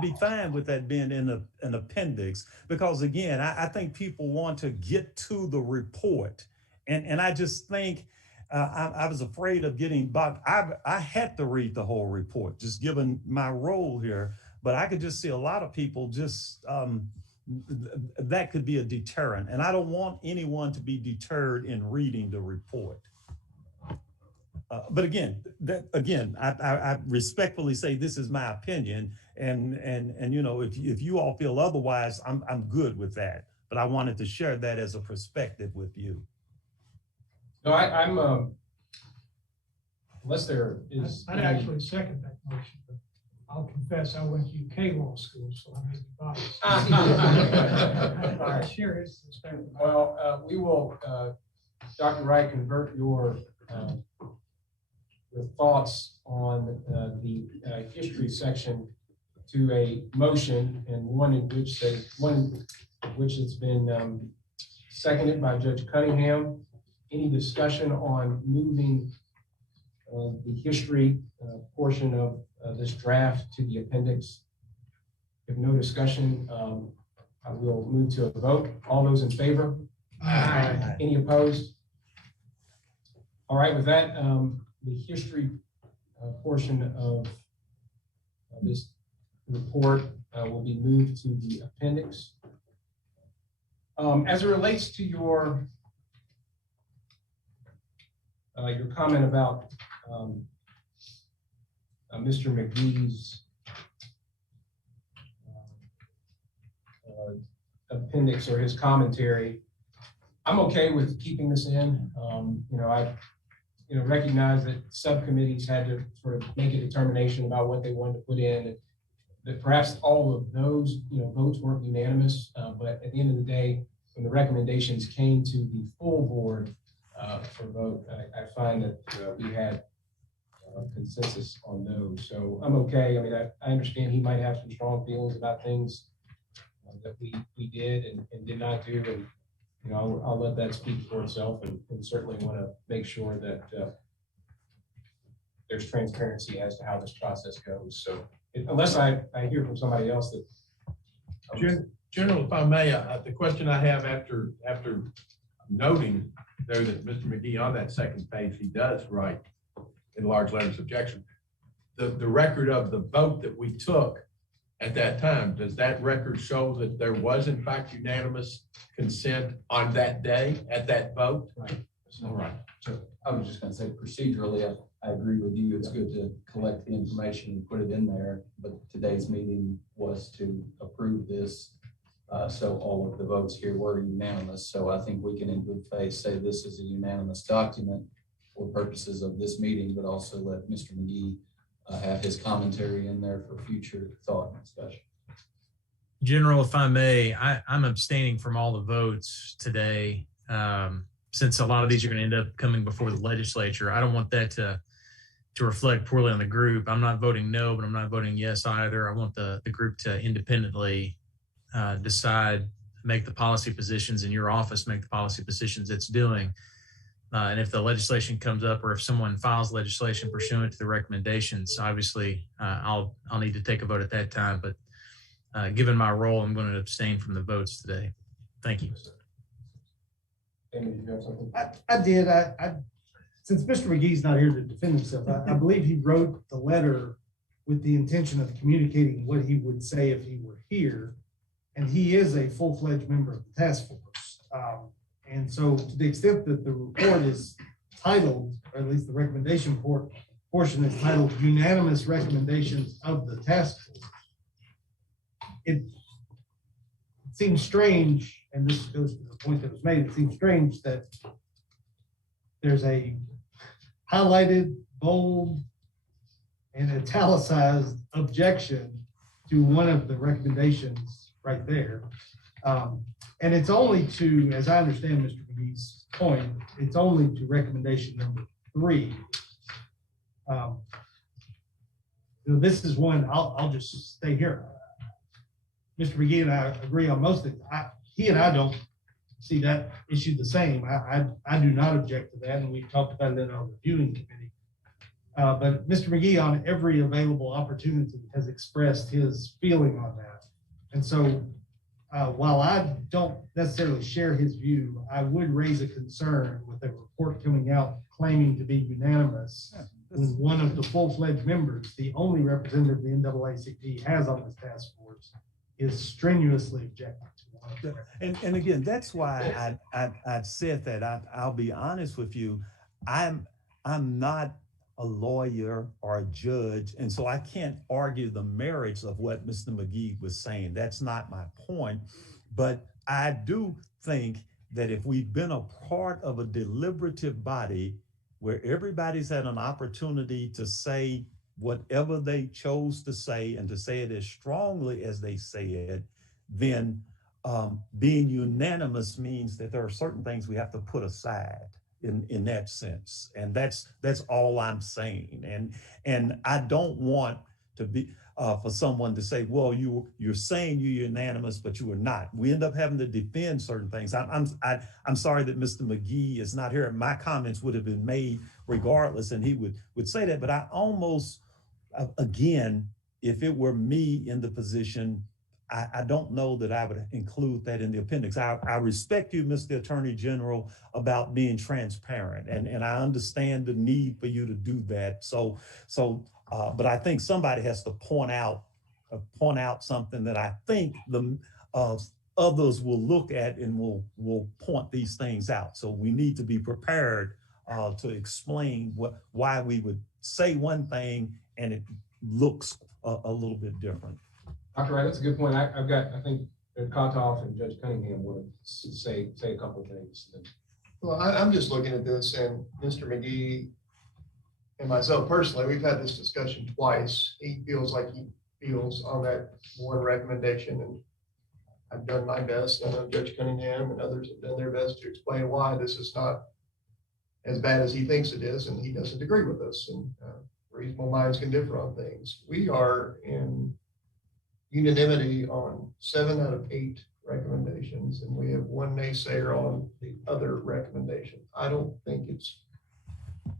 be fine with that being in an appendix, because again, I think people want to get to the report. And I just think I was afraid of getting bugged. I had to read the whole report, just given my role here, but I could just see a lot of people just, that could be a deterrent. And I don't want anyone to be deterred in reading the report. But again, I respectfully say this is my opinion, and you know, if you all feel otherwise, I'm good with that. But I wanted to share that as a perspective with you. No, I'm unless there is. I'd actually second that motion, but I'll confess I went to UK law school, so I may be biased. Share his perspective. Well, we will, Dr. Wright, convert your thoughts on the history section to a motion, and one in which it's been seconded by Judge Cunningham. Any discussion on moving the history portion of this draft to the appendix? If no discussion, I will move to a vote. All those in favor? Aye. Any opposed? All right, with that, the history portion of this report will be moved to the appendix. As it relates to your comment about Mr. McGee's appendix or his commentary, I'm okay with keeping this in. I recognize that subcommittees had to sort of make a determination about what they wanted to put in, and that perhaps all of those votes weren't unanimous. But at the end of the day, when the recommendations came to the full board for vote, I find that we had consensus on those. So I'm okay. I mean, I understand he might have some strong feelings about things that we did and did not do, and I'll let that speak for itself, and certainly want to make sure that there's transparency as to how this process goes. So unless I hear from somebody else that. General, if I may, the question I have after noting there that Mr. McGee on that second page, he does write in large letters objection. The record of the vote that we took at that time, does that record show that there was in fact unanimous consent on that day at that vote? Right. All right. So I was just going to say procedurally, I agree with you. It's good to collect the information and put it in there, but today's meeting was to approve this. So all of the votes here were unanimous. So I think we can in good faith say this is a unanimous document for purposes of this meeting, but also let Mr. McGee have his commentary in there for future thought and discussion. General, if I may, I'm abstaining from all the votes today. Since a lot of these are going to end up coming before the legislature, I don't want that to reflect poorly on the group. I'm not voting no, but I'm not voting yes either. I want the group to independently decide, make the policy positions, and your office make the policy positions it's doing. And if the legislation comes up, or if someone files legislation pursuant to the recommendations, obviously I'll need to take a vote at that time. But given my role, I'm going to abstain from the votes today. Thank you. I did. Since Mr. McGee's not here to defend himself, I believe he wrote the letter with the intention of communicating what he would say if he were here. And he is a full-fledged member of the task force. And so to the extent that the report is titled, or at least the recommendation portion is titled Unanimous Recommendations of the Task Force, it seems strange, and this goes to the point that was made, it seems strange that there's a highlighted, bold, and italicized objection to one of the recommendations right there. And it's only to, as I understand Mr. McGee's point, it's only to recommendation number 3. This is one, I'll just stay here. Mr. McGee and I agree on most things. He and I don't see that issue the same. I do not object to that, and we've talked about it in our reviewing committee. But Mr. McGee, on every available opportunity, has expressed his feeling on that. And so while I don't necessarily share his view, I would raise a concern with a report coming out claiming to be unanimous when one of the full-fledged members, the only representative the NAACP has on this task force, is strenuously objecting to one. And again, that's why I said that. I'll be honest with you. I'm not a lawyer or a judge, and so I can't argue the merits of what Mr. McGee was saying. That's not my point. But I do think that if we've been a part of a deliberative body where everybody's had an opportunity to say whatever they chose to say and to say it as strongly as they say it, then being unanimous means that there are certain things we have to put aside in that sense. And that's all I'm saying. And I don't want to be for someone to say, well, you're saying you're unanimous, but you are not. We end up having to defend certain things. I'm sorry that Mr. McGee is not here. My comments would have been made regardless, and he would say that. But I almost, again, if it were me in the position, I don't know that I would include that in the appendix. I respect you, Mr. Attorney General, about being transparent, and I understand the need for you to do that. But I think somebody has to point out something that I think the others will look at and will point these things out. So we need to be prepared to explain why we would say one thing and it looks a little bit different. Dr. Wright, that's a good point. I think Judge Kotoff and Judge Cunningham wanted to say a couple of things. Well, I'm just looking at this, and Mr. McGee and myself personally, we've had this discussion twice. He feels like he feels on that one recommendation, and I've done my best. I know Judge Cunningham and others have done their best to explain why this is not as bad as he thinks it is, and he doesn't agree with us. And reasonable minds can differ on things. We are in unanimity on 7 out of 8 recommendations, and we have one naysayer on the other recommendation. I don't think it's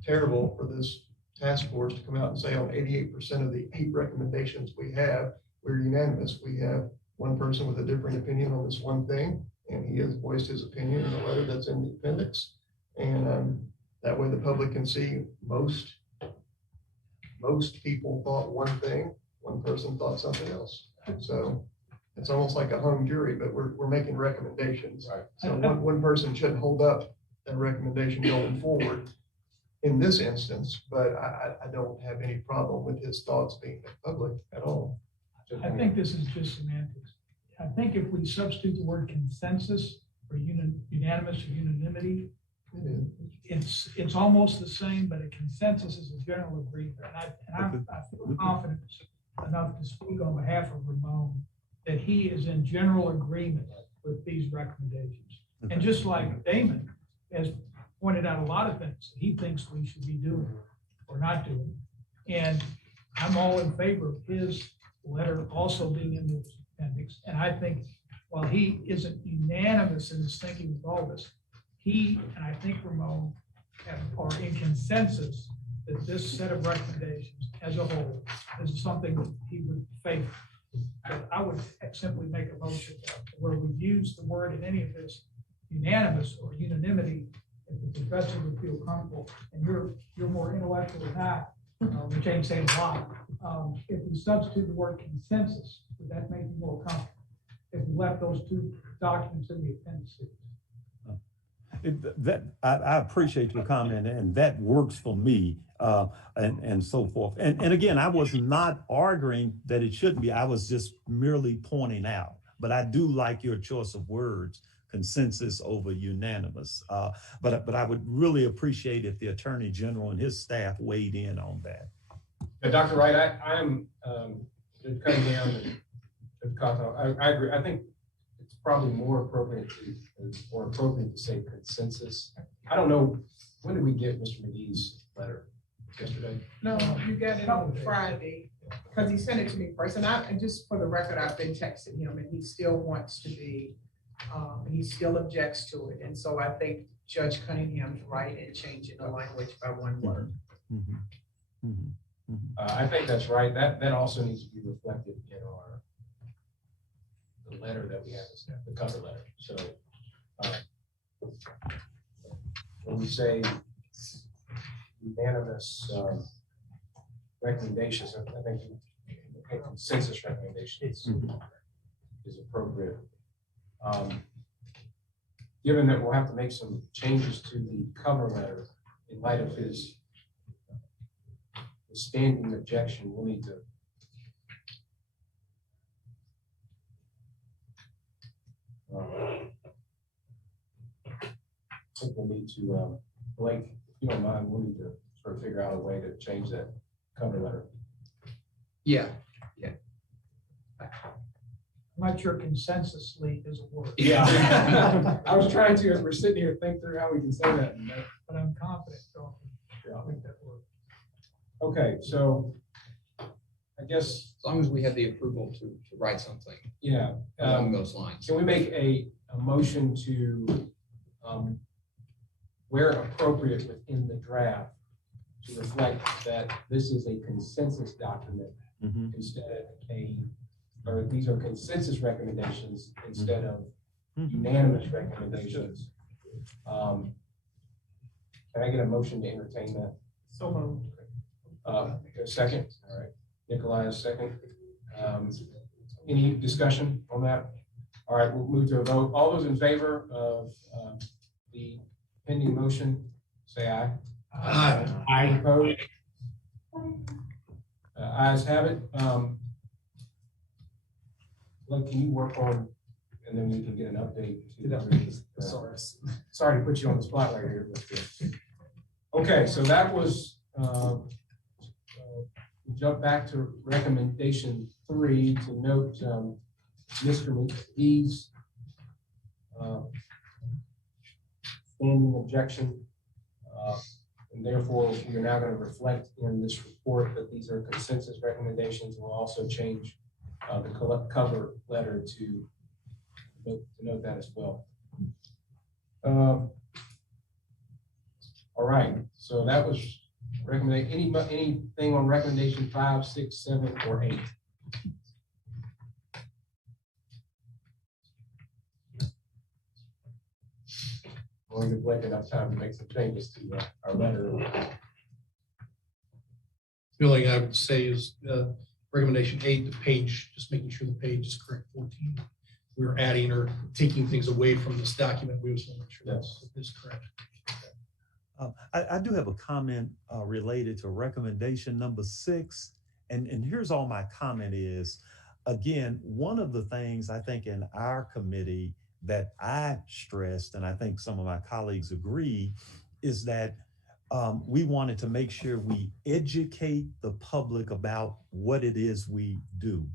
terrible for this task force to come out and say on 88% of the 8 recommendations we have, we're unanimous. We have one person with a different opinion on this one thing, and he has voiced his opinion in a letter that's in the appendix. And that way the public can see most people thought one thing, one person thought something else. So it's almost like a hung jury, but we're making recommendations. Right. So one person shouldn't hold up that recommendation going forward in this instance, but I don't have any problem with his thoughts being public at all. I think this is just semantics. I think if we substitute the word consensus for unanimous or unanimity, it's almost the same, but a consensus is a general agreement. And I feel confident enough to speak on behalf of Ramon that he is in general agreement with these recommendations. And just like Damon has pointed out a lot of things that he thinks we should be doing or not doing. And I'm all in favor of his letter also being in the appendix. And I think while he isn't unanimous in his thinking with all this, he and I think Ramon are in consensus that this set of recommendations as a whole is something that he would favor. But I would simply make a motion where we use the word in any of this unanimous or unanimity if the professor would feel comfortable, and you're more intellectual than that, which ain't saying a lot. If we substitute the word consensus, would that make you more comfortable? If we left those 2 documents in the appendices? I appreciate your comment, and that works for me, and so forth. And again, I was not arguing that it shouldn't be. I was just merely pointing out. But I do like your choice of words, consensus over unanimous. But I would really appreciate if the Attorney General and his staff weighed in on that. Dr. Wright, I am Judge Cunningham and Judge Cotto. I agree. I think it's probably more appropriate to say consensus. I don't know, when did we get Mr. McGee's letter? Yesterday? No, you got it on Friday, because he sent it to me first. And just for the record, I've been texting him, and he still wants to be, he still objects to it. And so I think Judge Cunningham's right in changing the language by 1 word. I think that's right. That also needs to be reflected the letter that we have, the cover letter. So when we say unanimous recommendations, I think a consensus recommendation is appropriate. Given that we'll have to make some changes to the cover letter in light of his standing objection, we'll need to I think we'll need to, Blake, if you don't mind, we'll need to sort of figure out a way to change that cover letter. Yeah. I'm not sure consensusly is a word. Yeah. I was trying to, as we're sitting here, think through how we can say that. But I'm confident I'll make that work. Okay, so I guess. As long as we have the approval to write something. Yeah. Along those lines. Can we make a motion to, where appropriate within the draft, to reflect that this is a consensus document instead of or these are consensus recommendations instead of unanimous recommendations. Can I get a motion to entertain that? So moved. A second? All right. Nikolai, second. Any discussion on that? All right, we'll move to a vote. All those in favor of the pending motion, say aye. Aye. Aye. Opposed? Ayes have it. Look, can you work on, and then we can get an update. Sorry to put you on the spot right here. But, okay, so that was, we jump back to recommendation 3 to note Mr. McGee's standing objection. And therefore, we are now going to reflect in this report that these are consensus recommendations. We'll also change the cover letter to note that as well. All right, so that was anything on recommendation 5, 6, 7, or 8. Only give Blake enough time to make some changes to our letter. The only thing I would say is recommendation 8, the page, just making sure the page is correct. 14. We're adding or taking things away from this document. We just want to make sure that's correct. I do have a comment related to recommendation number 6. And here's all my comment is, again, one of the things I think in our committee that I stressed, and I think some of my colleagues agree, is that we wanted to make sure we educate the public about what it is we do.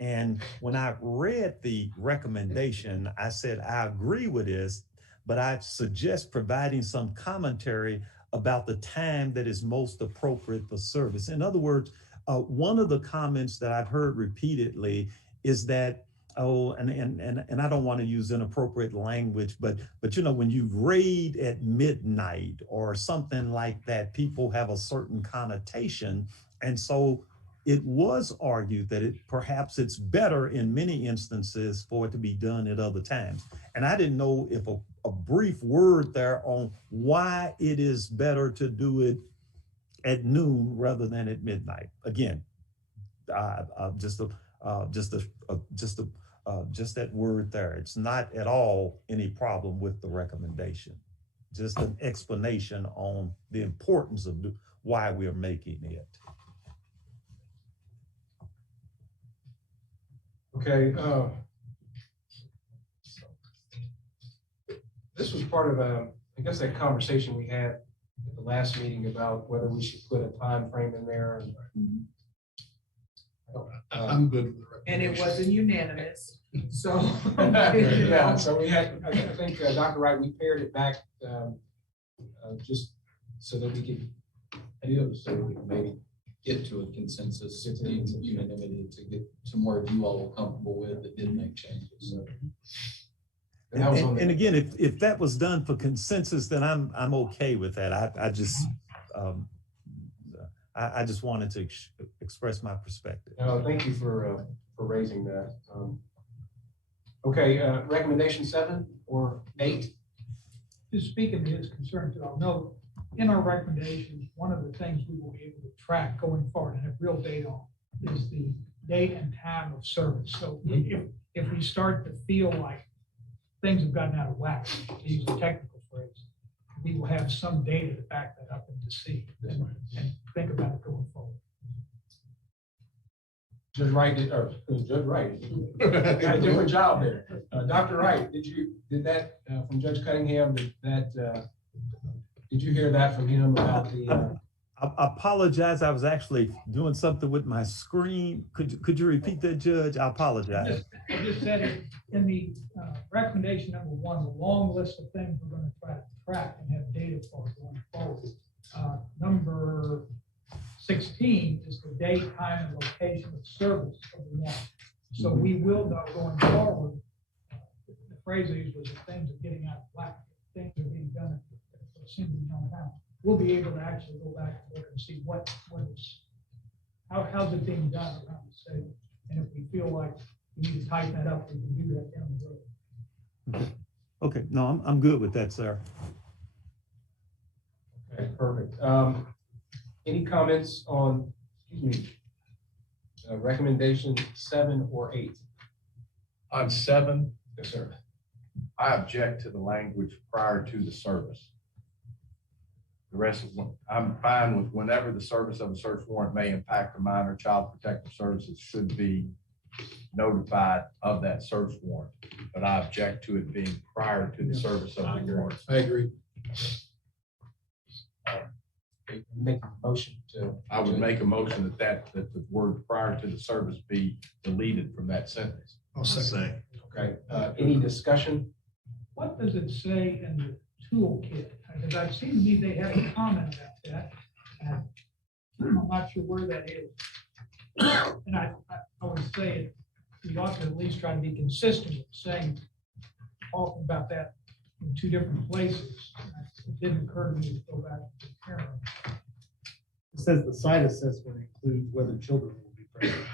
And when I read the recommendation, I said, I agree with this, but I suggest providing some commentary about the time that is most appropriate for service. In other words, one of the comments that I've heard repeatedly is that, and I don't want to use inappropriate language, but you know, when you raid at midnight or something like that, people have a certain connotation. And so it was argued that perhaps it's better in many instances for it to be done at other times. And I didn't know if a brief word there on why it is better to do it at noon rather than at midnight. Again, just that word there. It's not at all any problem with the recommendation. Just an explanation on the importance of why we are making it. Okay. This was part of I guess that conversation we had at the last meeting about whether we should put a time frame in there. I'm good with the And it wasn't unanimous, so. Yeah, so we had, I think, Dr. Wright, we pared it back just so that we could, so we could maybe get to a consensus, unanimity to get to where you all were comfortable with that didn't make changes. So. And again, if that was done for consensus, then I'm okay with that. I just wanted to express my perspective. No, thank you for raising that. Okay, recommendation 7 or 8? Just speaking to his concern too, I'll note, in our recommendations, one of the things we will be able to track going forward and have real data on is the date and time of service. So if we start to feel like things have gotten out of whack, to use a technical phrase, we will have some data to back that up and to see and think about it going forward. Judge Wright did, or Judge Wright, got a different job there. Dr. Wright, did that from Judge Cunningham, did you hear that from him about the? I apologize. I was actually doing something with my screen. Could you repeat that, Judge? I apologize. I just said it in the recommendation number 1, the long list of things we're going to try to track and have data for going forward. Number 16 is the date, time, and location of service of the warrant. So we will know going forward, the phrase I used was that things are getting out of whack, things are being done at simply no time. We'll be able to actually go back and look and see how's it being done around the state. And if we feel like we need to tighten that up, we can do that down the road. Okay, no, I'm good with that, sir. Okay, perfect. Any comments on, recommendation 7 or 8? On 7, Yes, sir. I object to the language prior to the service. The rest of I'm fine with whenever the service of a search warrant may impact a minor, child protective services should be notified of that search warrant. But I object to it being prior to the service of the warrant. I agree. Make a motion to. I would make a motion that the word prior to the service be deleted from that sentence. I'll second. Okay, any discussion? What does it say in the toolkit? Because I've seen they had a comment about that. And I'm not sure where that is. And I would say we ought to at least try to be consistent with saying, talking about that in 2 different places. It didn't occur to me to go back to the parent. It says the site assessment includes whether children will be present.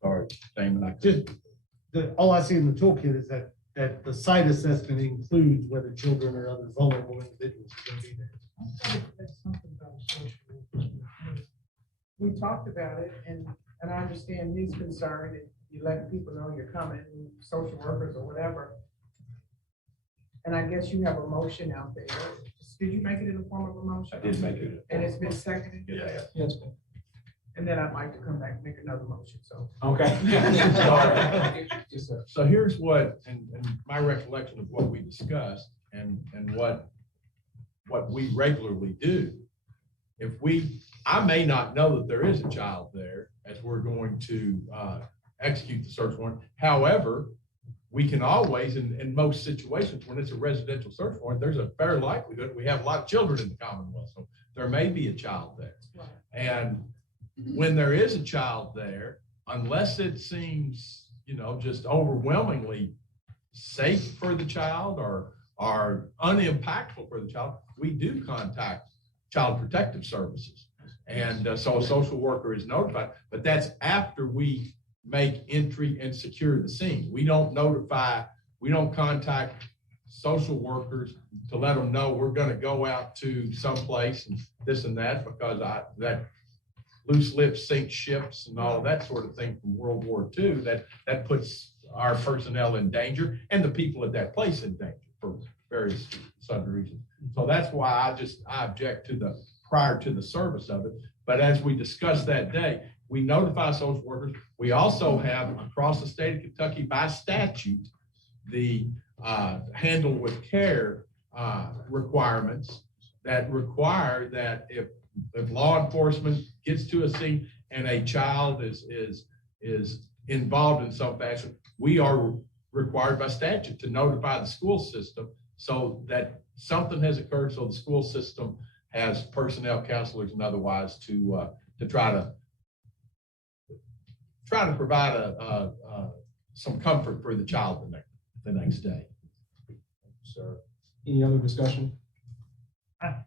Sorry, Damon. All I see in the toolkit is that the site assessment includes whether children or other vulnerable individuals are going to be there. That's something about social workers. We talked about it, and I understand his concern, and you let people know you're coming, social workers or whatever. And I guess you have a motion out there. Did you make it in the form of a motion? I did make it. And it's been seconded? Yeah. Yes. And then I'd like to come back and make another motion, so. Okay. Yes, sir. So here's what, and my recollection of what we discussed and what we regularly do. I may not know that there is a child there as we're going to execute the search warrant. However, we can always, in most situations, when it's a residential search warrant, there's a fair likelihood we have a lot of children in the Commonwealth. So there may be a child there. Right. And when there is a child there, unless it seems, just overwhelmingly safe for the child or unimpactful for the child, we do contact Child Protective Services. And so a social worker is notified, but that's after we make entry and secure the scene. We don't contact social workers to let them know we're going to go out to someplace and this and that, because that loose lips sink ships and all that sort of thing from World War II, that puts our personnel in danger and the people at that place in danger for various sundry reasons. So that's why I object to the prior to the service of it. But as we discussed that day, we notify social workers. We also have across the state of Kentucky by statute, the handle with care requirements that require that if law enforcement gets to a scene and a child is involved in some fashion, we are required by statute to notify the school system so that something has occurred, so the school system has personnel, counselors, and otherwise to try to provide some comfort for the child the next day. So, any other discussion?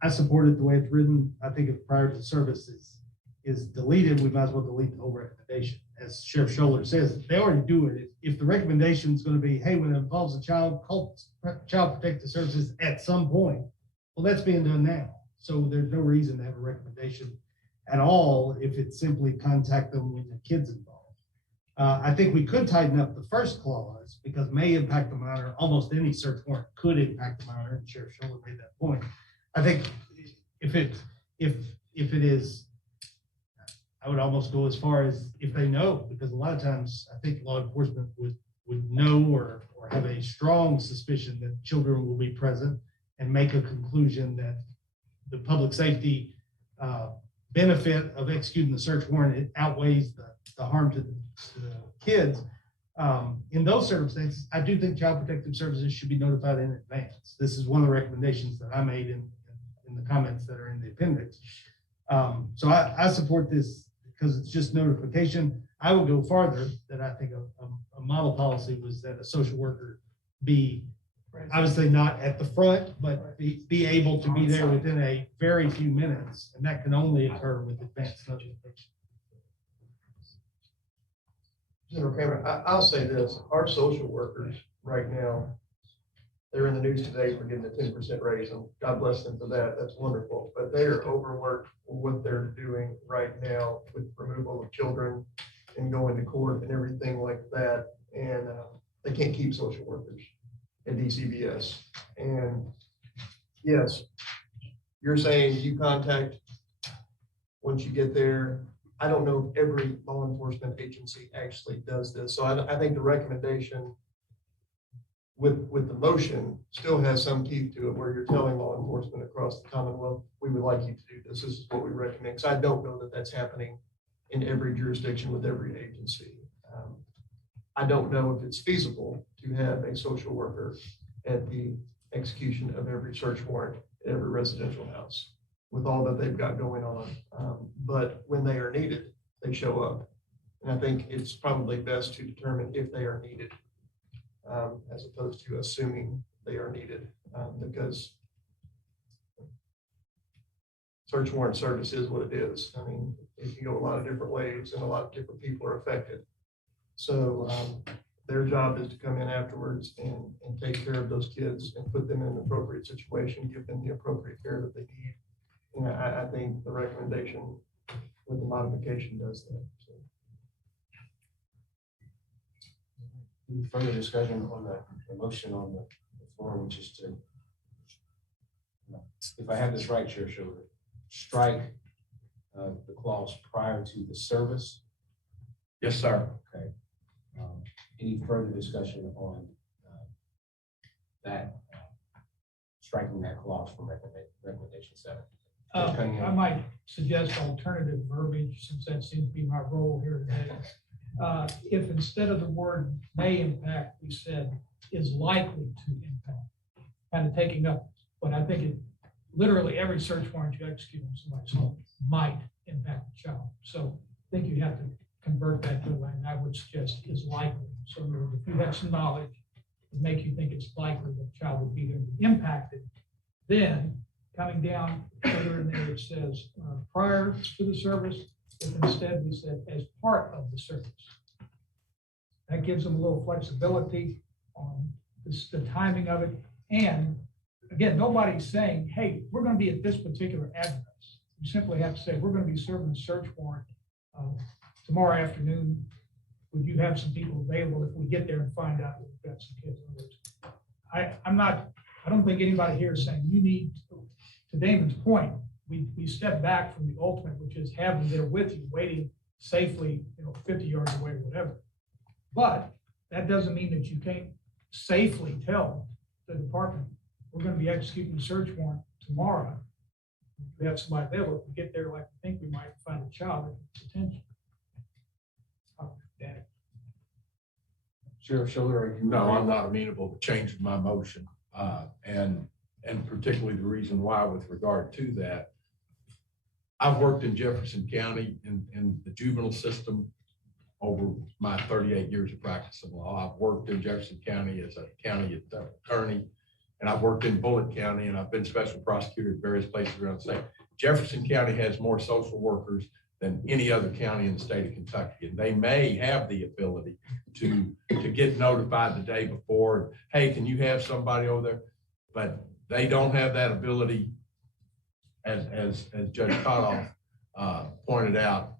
I support it the way it's written. I think if prior to service is deleted, we might as well delete the whole recommendation as Sheriff Scholler says, they already do it. If the recommendation is going to be, hey, when it involves a child, call Child Protective Services at some point. Well, that's being done now. So there's no reason to have a recommendation at all if it's simply contact them when the kid's involved. I think we could tighten up the first clause because may impact the minor. Almost any search warrant could impact the minor, and Sheriff Scholler made that point. I think if it is, I would almost go as far as if they know, because a lot of times I think law enforcement would know or have a strong suspicion that children will be present and make a conclusion that the public safety benefit of executing the search warrant outweighs the harm to the kids. In those circumstances, I do think Child Protective Services should be notified in advance. This is one of the recommendations that I made in the comments that are in the appendix. So I support this because it's just notification. I would go farther that I think a model policy was that a social worker be obviously not at the front, but be able to be there within a very few minutes. And that can only occur with advanced notification. Senator Kramer, I'll say this, our social workers right now, they're in the news today for getting a 10% raise, and God bless them for that. That's wonderful. But they are overworked for what they're doing right now with removal of children and going to court and everything like that. And they can't keep social workers at DCBS. And yes, you're saying you contact once you get there. I don't know if every law enforcement agency actually does this. So I think the recommendation with the motion still has some teeth to it, where you're telling law enforcement across the Commonwealth, we would like you to do this. This is what we recommend. Because I don't know that that's happening in every jurisdiction with every agency. I don't know if it's feasible to have a social worker at the execution of every search warrant at every residential house with all that they've got going on. But when they are needed, they show up. And I think it's probably best to determine if they are needed as opposed to assuming they are needed, because search warrant service is what it is. I mean, it can go a lot of different ways and a lot of different people are affected. So their job is to come in afterwards and take care of those kids and put them in an appropriate situation, give them the appropriate care that they need. And I think the recommendation with the modification does that. So. Any further discussion on the motion on the floor, which is to, if I have this right, Sheriff Scholler, strike the clause prior to the service? Yes, sir. Okay. Any further discussion on that, striking that clause from recommendation 7? I might suggest alternative verbiage, since that seems to be my role here today. If instead of the word may impact, we said is likely to impact, kind of taking up what I think it literally every search warrant you execute on somebody's home might impact the child. So I think you have to convert that to a line. I would suggest is likely. So if you have some knowledge that make you think it's likely that the child would be impacted, then coming down further in there, it says prior to the service, if instead we said as part of the service. That gives them a little flexibility on the timing of it. And again, nobody's saying, hey, we're going to be at this particular address. You simply have to say, we're going to be serving a search warrant tomorrow afternoon. Would you have some people available if we get there and find out that we've got some kids? I don't think anybody here is saying you need, to Damon's point, we step back from the ultimate, which is having them there with you, waiting safely, 50 yards away, whatever. But that doesn't mean that you can't safely tell the department, we're going to be executing a search warrant tomorrow. We have somebody available. If we get there like we think we might find a child that needs attention. Sheriff Scholler, are you? No, I'm not amenable to changing my motion. And particularly the reason why with regard to that, I've worked in Jefferson County in the juvenile system over my 38 years of practice of law. I've worked in Jefferson County as a county attorney, and I've worked in Bullitt County, and I've been special prosecutor at various places around the state. Jefferson County has more social workers than any other county in the state of Kentucky. And they may have the ability to get notified the day before, hey, can you have somebody over there? But they don't have that ability, as Judge Cutoff pointed out.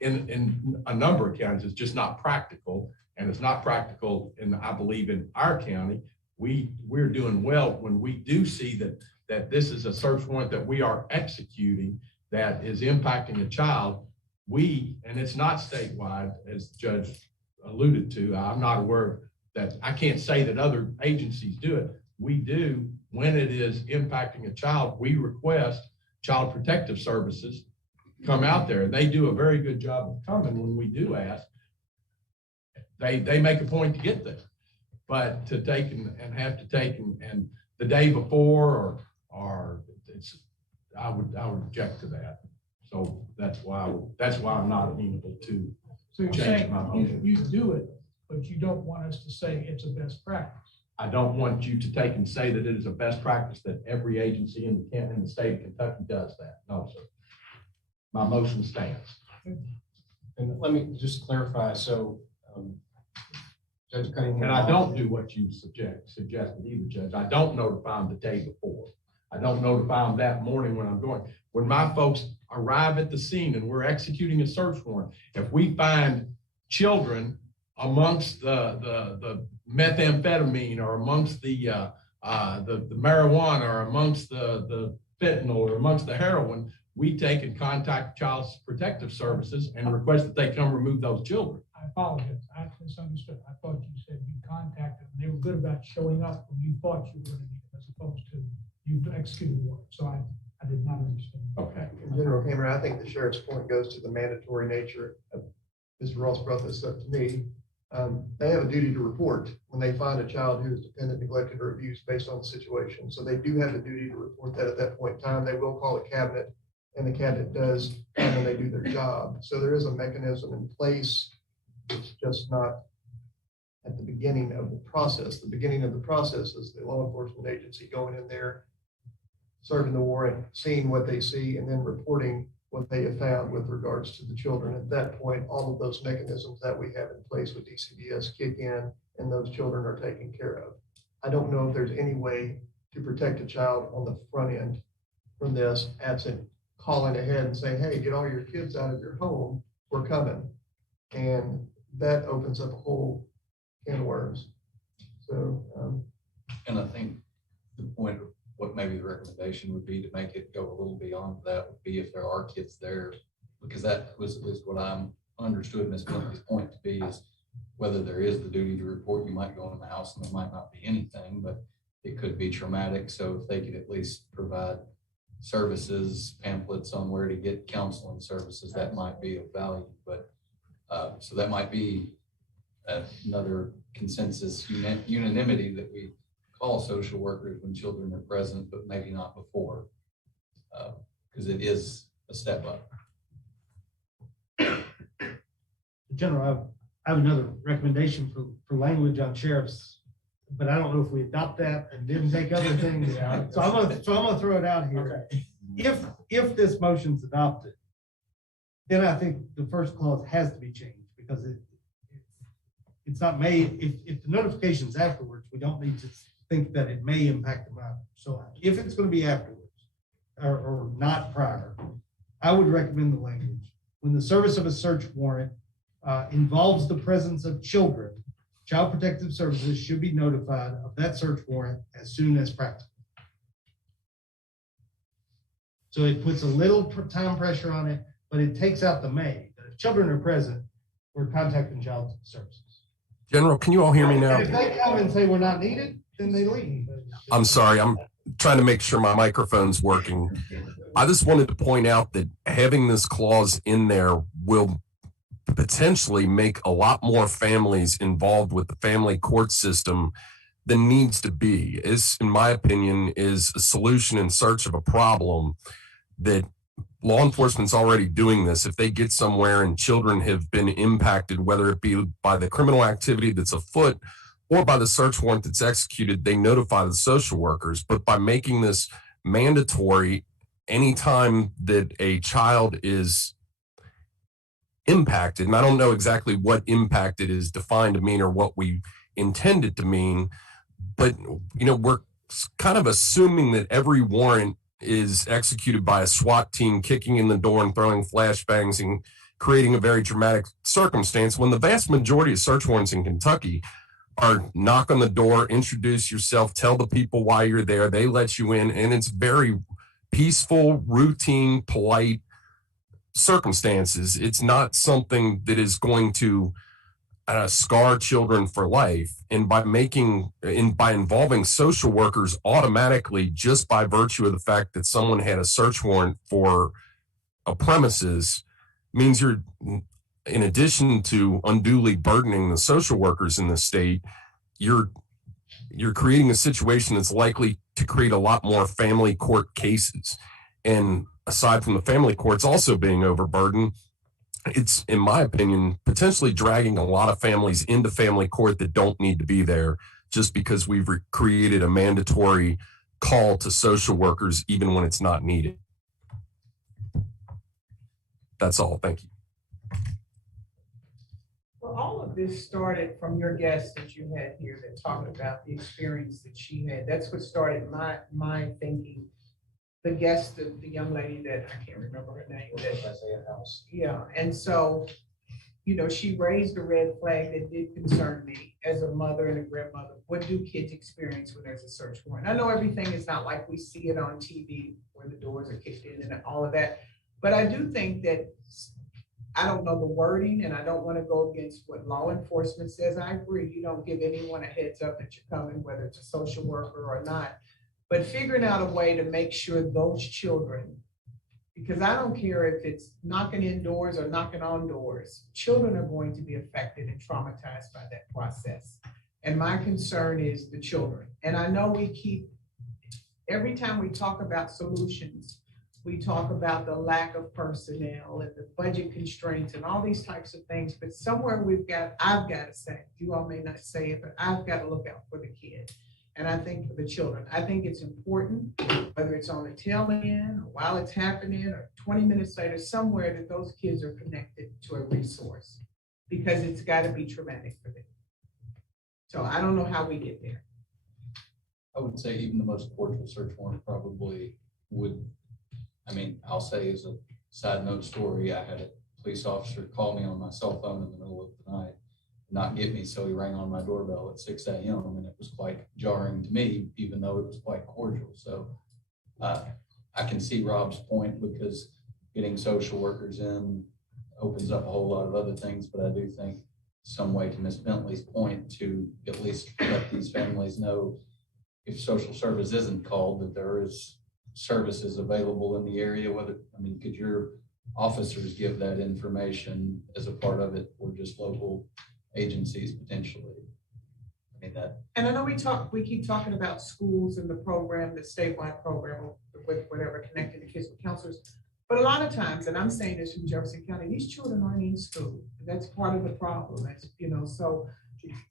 In a number of counties, it's just not practical, and it's not practical I believe in our county. We're doing well when we do see that this is a search warrant that we are executing that is impacting a child. And it's not statewide, as the judge alluded to. I'm not aware that, I can't say that other agencies do it. We do, when it is impacting a child, we request Child Protective Services come out there. They do a very good job of coming when we do ask. They make a point to get there, but to take and have to take and the day before or I would object to that. So that's why I'm not amenable to So you're change my saying motion. you do it, but you don't want us to say it's a best practice. I don't want you to take and say that it is a best practice that every agency in the state of Kentucky does that. No, sir. My motion stands. And let me just clarify, so Judge Cunningham. And I don't do what you suggested either, Judge. I don't notify them the day before. I don't notify them that morning when I'm going. When my folks arrive at the scene and we're executing a search warrant, if we find children amongst the methamphetamine or amongst the marijuana or amongst the fentanyl or amongst the heroin, we take and contact Child Protective Services and request that they come remove those children. I apologize. I misunderstood. I thought you said you contacted them. They were good about showing up when you thought you were going to need them, as opposed to you executing the warrant. So I did not understand. Okay. General Cameron, I think the sheriff's point goes to the mandatory nature of, Mr. Ross brought this up to me. They have a duty to report when they find a child who is dependent, neglected, or abused based on the situation. So they do have a duty to report that at that point in time. They will call a cabinet, and the cabinet does when they do their job. So there is a mechanism in place. It's just not at the beginning of the process. The beginning of the process is the law enforcement agency going in there, serving the warrant, seeing what they see, and then reporting what they have found with regards to the children. At that point, all of those mechanisms that we have in place with DCBS kick in, and those children are taken care of. I don't know if there's any way to protect a child on the front end from this, absent calling ahead and saying, hey, get all your kids out of your home, we're coming. And that opens up a whole can of worms. So, and I think the point of what maybe the recommendation would be to make it go a little beyond that would be if there are kids there, because that was at least what I'm understood Ms. Blinkley's point to be, is whether there is the duty to report. You might go in the house and there might not be anything, but it could be traumatic. So if they could at least provide services, pamphlets on where to get counseling services, that might be of value. But so that might be another consensus unanimity that we call social workers when children are present, but maybe not before, because it is a step up. General, I have another recommendation for language on sheriffs, but I don't know if we adopt that and didn't take other things. So I'm gonna throw it out here. Okay. If this motion's adopted, then I think the first clause has to be changed, because it's not made, if the notification's afterwards, we don't need to think that it may impact the minor. So if it's going to be afterwards or not prior, I would recommend the language. When the service of a search warrant involves the presence of children, Child Protective Services should be notified of that search warrant as soon as practical. So it puts a little time pressure on it, but it takes out the may. That if children are present, we're contacting Child Services. General, can you all hear me now? And if they come and say we're not needed, then they leave. I'm sorry, I'm trying to make sure my microphone's working. I just wanted to point out that having this clause in there will potentially make a lot more families involved with the family court system than needs to be. This, in my opinion, is a solution in search of a problem that law enforcement's already doing this. If they get somewhere and children have been impacted, whether it be by the criminal activity that's afoot or by the search warrant that's executed, they notify the social workers. But by making this mandatory, anytime that a child is impacted. And I don't know exactly what impacted is defined to mean or what we intend it to mean, but we're kind of assuming that every warrant is executed by a SWAT team kicking in the door and throwing flashbangs and creating a very dramatic circumstance, when the vast majority of search warrants in Kentucky are knock on the door, introduce yourself, tell the people why you're there, they let you in, and it's very peaceful, routine, polite circumstances. It's not something that is going to scar children for life. And by involving social workers automatically, just by virtue of the fact that someone had a search warrant for a premises, means you're, in addition to unduly burdening the social workers in the state, you're creating a situation that's likely to create a lot more family court cases. And aside from the family courts also being overburdened, it's, in my opinion, potentially dragging a lot of families into family court that don't need to be there, just because we've created a mandatory call to social workers even when it's not needed. That's all. Thank you. Well, all of this started from your guest that you had here that talked about the experience that she had. That's what started my thinking. The guest, the young lady that I can't remember her name. Yeah, and so, she raised a red flag that did concern me as a mother and a grandmother. What do kids experience when there's a search warrant? I know everything is not like we see it on TV where the doors are kicked in and all of that, but I do think that, I don't know the wording and I don't want to go against what law enforcement says. I agree, you don't give anyone a heads up that you're coming, whether it's a social worker or not. But figuring out a way to make sure those children, because I don't care if it's knocking in doors or knocking on doors, children are going to be affected and traumatized by that process. And my concern is the children. And I know every time we talk about solutions, we talk about the lack of personnel and the budget constraints and all these types of things, but somewhere I've got to say, you all may not say it, but I've got to look out for the kid. And I think for the children, I think it's important, whether it's on the tail end or while it's happening or 20 minutes later, somewhere that those kids are connected to a resource, because it's got to be traumatic for them. So I don't know how we get there. I would say even the most cordial search warrant probably would, I'll say as a side note story, I had a police officer call me on my cell phone in the middle of the night, not get me, so he rang on my doorbell at 6 a.m. and it was quite jarring to me, even though it was quite cordial. So I can see Rob's point, because getting social workers in opens up a whole lot of other things, but I do think some way, to Ms. Bentley's point, to at least let these families know if social service isn't called, that there is services available in the area. Could your officers give that information as a part of it, or just local agencies potentially? And I know we keep talking about schools and the program, the statewide program with whatever, connecting the kids with counselors. But a lot of times, and I'm saying this from Jefferson County, these children aren't in school. That's part of the problem. So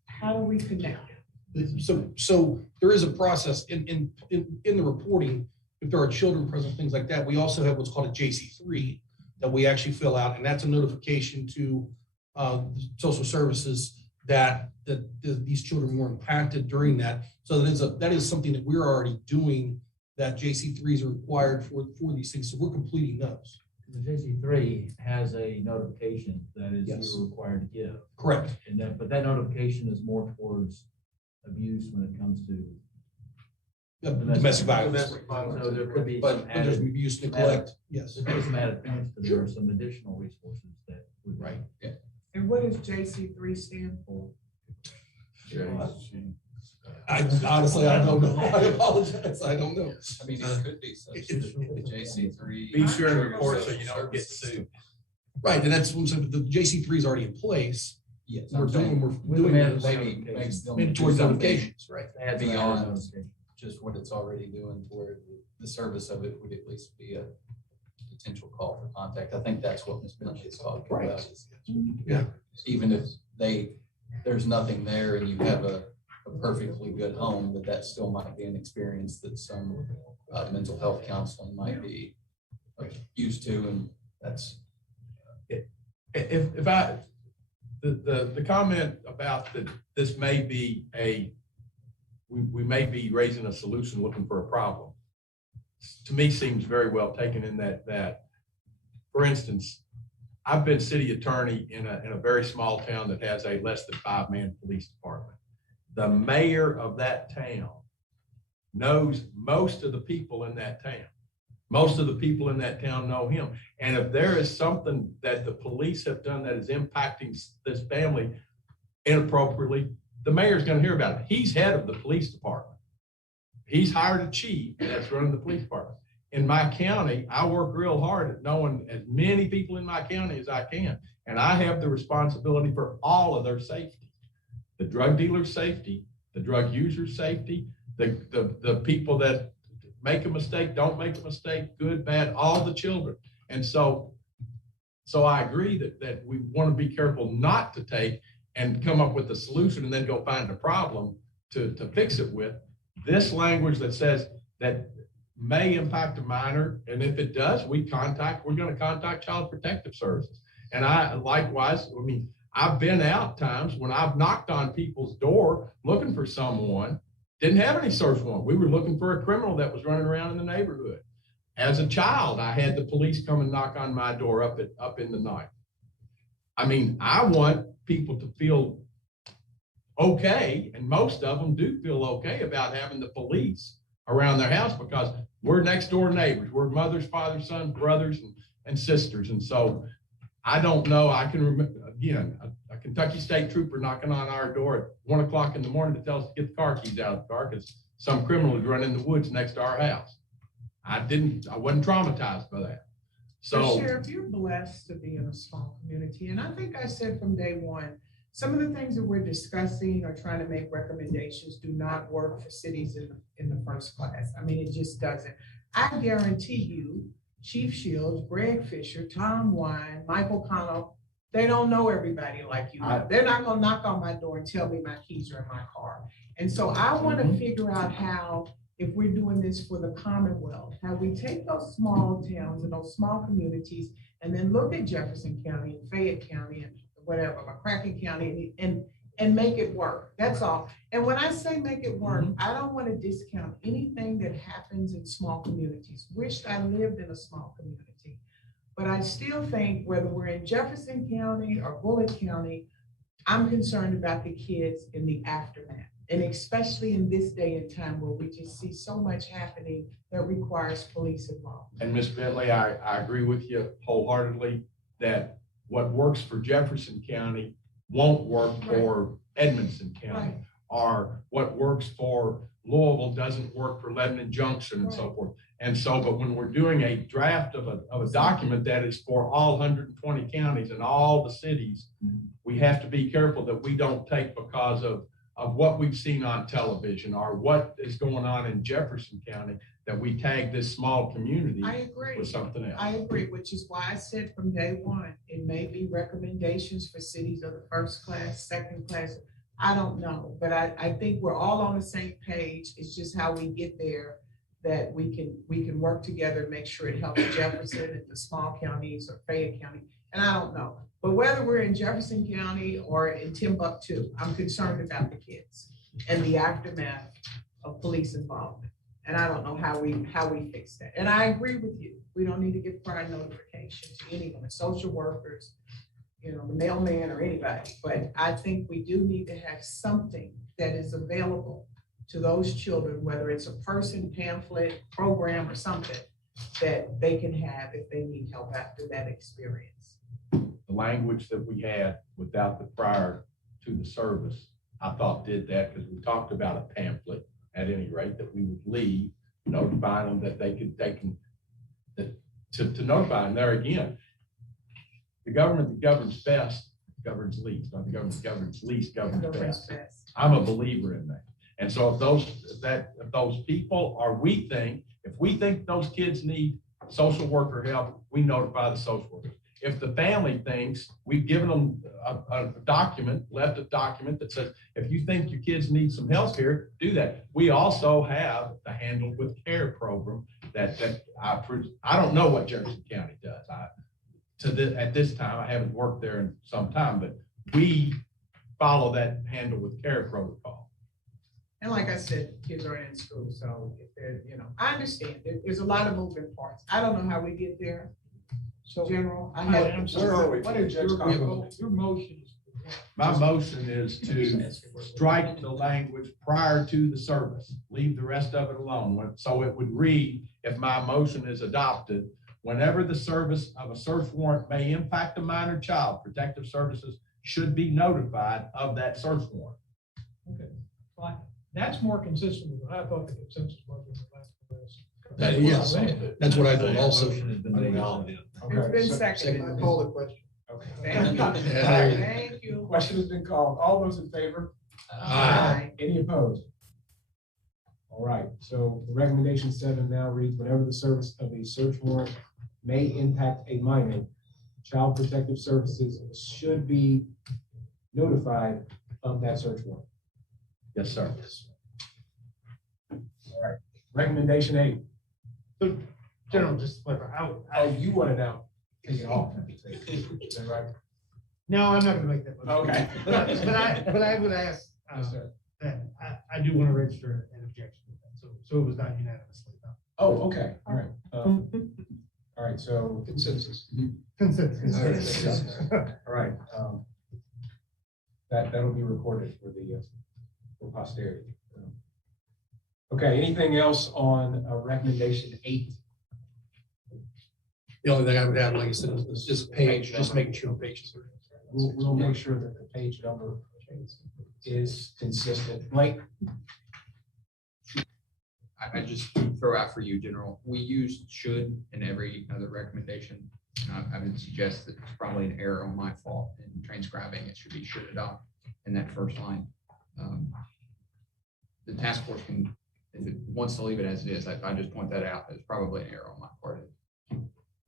how do we connect? So there is a process in the reporting. If there are children present, things like that, we also have what's called a JC3 that we actually fill out, and that's a notification to social services that these children were impacted during that. So that is something that we're already doing, that JC3s are required for these things. So we're completing those. The JC3 has a notification that is you're required to give. Correct. But that notification is more towards abuse when it comes to domestic violence. So there could be but there's abuse, neglect. Yes. There could be some added points, but there are some additional resources that would. Right. Yeah. And what does JC3 stand for? Honestly, I don't know. I apologize. I don't know. It could be such that the JC3. Be sure to report so you don't get sued. Right, and that's what I'm saying. The JC3 is already in place. Yes, we're doing mandatory notifications, right? Beyond just what it's already doing, to where the service of it would at least be a potential call for contact. I think that's what Ms. Bentley is talking about. Yeah. Even if there's nothing there and you have a perfectly good home, that still might be an experience that some mental health counseling might be used to, and that's if I, the comment about that this may be we may be raising a solution looking for a problem, to me seems very well taken in that, for instance, I've been city attorney in a very small town that has a less than 5-man police department. The mayor of that town knows most of the people in that town. Most of the people in that town know him. And if there is something that the police have done that is impacting this family inappropriately, the mayor's going to hear about it. He's head of the police department. He's hired a chief that's running the police department. In my county, I work real hard at knowing as many people in my county as I can. And I have the responsibility for all of their safety. The drug dealer's safety, the drug user's safety, the people that make a mistake, don't make a mistake, good, bad, all the children. And so I agree that we want to be careful not to take and come up with a solution and then go find a problem to fix it with. This language that says that may impact a minor, and if it does, we're going to contact Child Protective Services. And I likewise, I mean, I've been out times when I've knocked on people's door looking for someone, didn't have any search warrant. We were looking for a criminal that was running around in the neighborhood. As a child, I had the police come and knock on my door up in the night. I mean, I want people to feel okay, and most of them do feel okay about having the police around their house because we're next door neighbors. We're mothers, fathers, sons, brothers, and sisters. And so I don't know. I can remember, again, a Kentucky State Trooper knocking on our door at 1 o'clock in the morning to tell us to get the car keys out of the car because some criminal had run in the woods next to our house. I wasn't traumatized by that. So Sheriff, you're blessed to be in a small community. And I think I said from day one, some of the things that we're discussing or trying to make recommendations do not work for cities in the first class. I mean, it just doesn't. I guarantee you, Chief Shields, Greg Fisher, Tom Wine, Michael Connell, they don't know everybody like you. They're not going to knock on my door and tell me my keys are in my car. And so I want to figure out how, if we're doing this for the Commonwealth, how we take those small towns and those small communities and then look at Jefferson County and Fayette County and whatever, McCracken County, and make it work. That's all. And when I say make it work, I don't want to discount anything that happens in small communities. Wished I lived in a small community. But I still think whether we're in Jefferson County or Bullitt County, I'm concerned about the kids in the aftermath. And especially in this day and time where we just see so much happening that requires police involvement. And Ms. Bentley, I agree with you wholeheartedly that what works for Jefferson County won't work for Edmonson County, or what works for Louisville doesn't work for Lebanon Junction and so forth. And so, but when we're doing a draft of a document that is for all 120 counties and all the cities, we have to be careful that we don't take because of what we've seen on television or what is going on in Jefferson County, that we tag this small community with something else. I agree, which is why I said from day one, it may be recommendations for cities of the first class, second class. I don't know, but I think we're all on the same page. It's just how we get there that we can work together and make sure it helps Jefferson and the small counties or Fayette County. And I don't know. But whether we're in Jefferson County or in Timbuktu, I'm concerned about the kids and the aftermath of police involvement. And I don't know how we fix that. And I agree with you. We don't need to give prior notification to anyone, social workers, the mailman or anybody. But I think we do need to have something that is available to those children, whether it's a person, pamphlet, program, or something that they can have if they need help after that experience. The language that we had without the prior to the service, I thought did that because we talked about a pamphlet at any rate that we would leave, notifying them that they can to notify them. There again, the government that governs best governs least, not the government that governs least governs best. I'm a believer in that. And so if those people, or if we think those kids need social worker help, we notify the social worker. If the family thinks, we've given them a document, left a document that says, if you think your kids need some help here, do that. We also have the Handle with Care program that I don't know what Jefferson County does. at this time, I haven't worked there in some time, but we follow that handle with care protocol. And like I said, kids are in school, so if they're, I understand, there's a lot of moving parts. I don't know how we get there. So, General, I Where have. are we? What did Judge Common? Your motion is. My motion is to strike the language prior to the service, leave the rest of it alone. So it would read, if my motion is adopted, whenever the service of a search warrant may impact a minor child, protective services should be notified of that search warrant. Okay, fine. That's more consistent with what I thought the consensus was in the last. Yes, that's what I thought also. It's been seconded. Call the question. Okay. Thank you. Thank you. Question has been called. All those in favor? Aye. Any opposed? All right, so the recommendation 7 now reads, whenever the service of a search warrant may impact a minor, Child Protective Services should be notified of that search warrant. Yes, sir. All right, recommendation 8. So, General, just to clarify, Oh, you want to now take it off. Is that right? no, I'm not gonna make that motion. Okay. But I would ask, Yes, sir. that I do want to register an objection with that, so it was not unanimously adopted. Oh, okay, all right. All right, so Consensus. Consensus. all right. That'll be recorded for for posterity. Okay, anything else on recommendation 8? The only thing I would add, like I said, is just page, just making sure pages are. We'll make sure that the page number is consistent. Blake? I just throw out for you, General, we used should in every other recommendation. I would suggest that it's probably an error on my fault in transcribing. It should be should adopt in that first line. The task force can, if it wants to leave it as it is, I just point that out. It's probably an error on my part.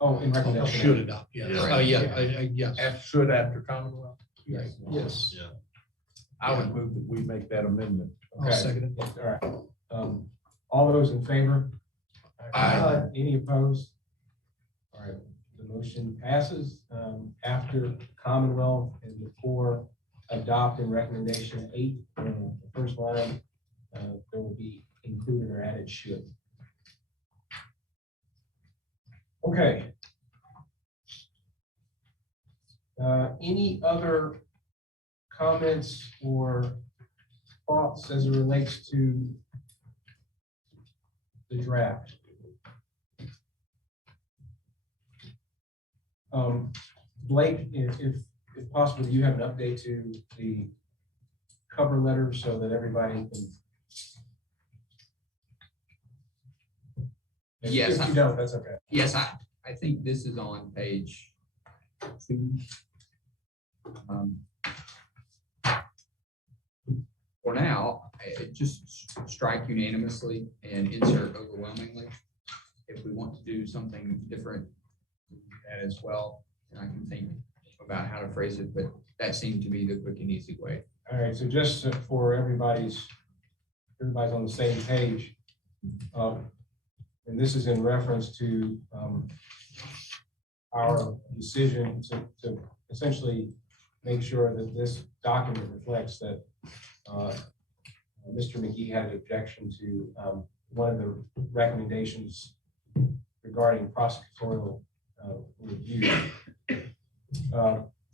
Oh, in recommendation. Should adopt, yeah. Yes. Should after Commonwealth? Yes. Yeah. I would move that we make that amendment. I'll second it. All right. All those in favor? Aye. Any opposed? All right, the motion passes. After Commonwealth and before adopt in recommendation 8, the first line, there will be included or added should. Okay. Any other comments or thoughts as it relates to the draft? Blake, if possible, do you have an update to the cover letter so that everybody can? Yes. If you don't, that's okay. Yes, I think this is on page 2. For now, just strike unanimously and insert overwhelmingly. If we want to do something different, that as well, and I can think about how to phrase it, but that seemed to be the quick and easy way. All right, so just for everybody's on the same page, and this is in reference to our decision to essentially make sure that this document reflects that Mr. McGee had an objection to one of the recommendations regarding prosecutorial review.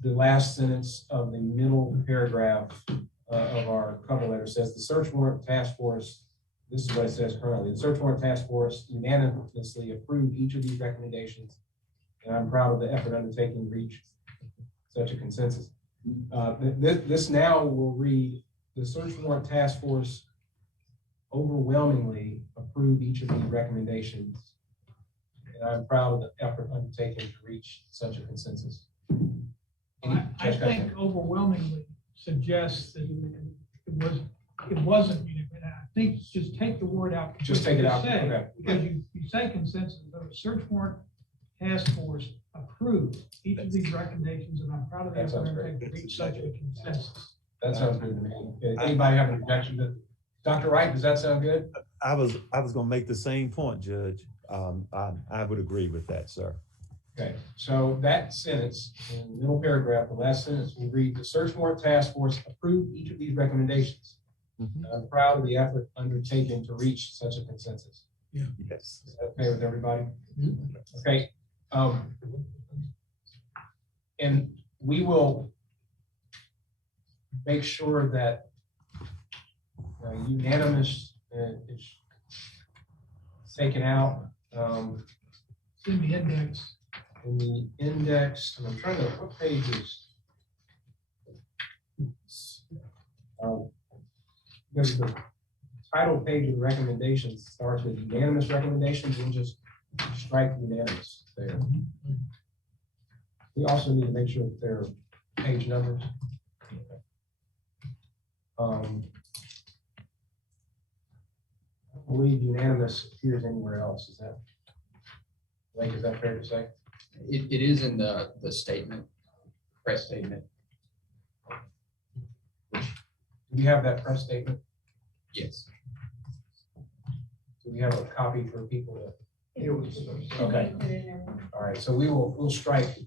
The last sentence of the middle paragraph of our cover letter says the search warrant task force, this is what it says currently, the search warrant task force unanimously approved each of these recommendations, and I'm proud of the effort undertaken to reach such a consensus. This now will read, the search warrant task force overwhelmingly approved each of these recommendations, and I'm proud of the effort undertaken to reach such a consensus. I think overwhelmingly suggests that it wasn't, I think just take the word out. Just take it out, Say, okay. Because you say consensus, the search warrant task force approved each of these recommendations, and I'm proud of the That sounds effort great. to reach such a consensus. That sounds good to me. Anybody have an objection to, Dr. Wright, does that sound good? I was gonna make the same point, Judge. I would agree with that, sir. Okay, so that sentence, in the middle paragraph, the last sentence will read, the search warrant task force approved each of these recommendations. I'm proud of the effort undertaken to reach such a consensus. Yeah. Yes. Is that okay with everybody? Okay. And we will make sure that unanimous is taken out. In the index. In the index, and I'm trying to, what page is? There's the title page of the recommendations starts with unanimous recommendations, and just strike unanimous there. We also need to make sure that they're page numbers. I don't believe unanimous appears anywhere else. Is that, like, is that fair to say? It is in the statement, press statement. Do we have that press statement? Yes. Do we have a copy for people to? It was. Okay. All right, so we'll strike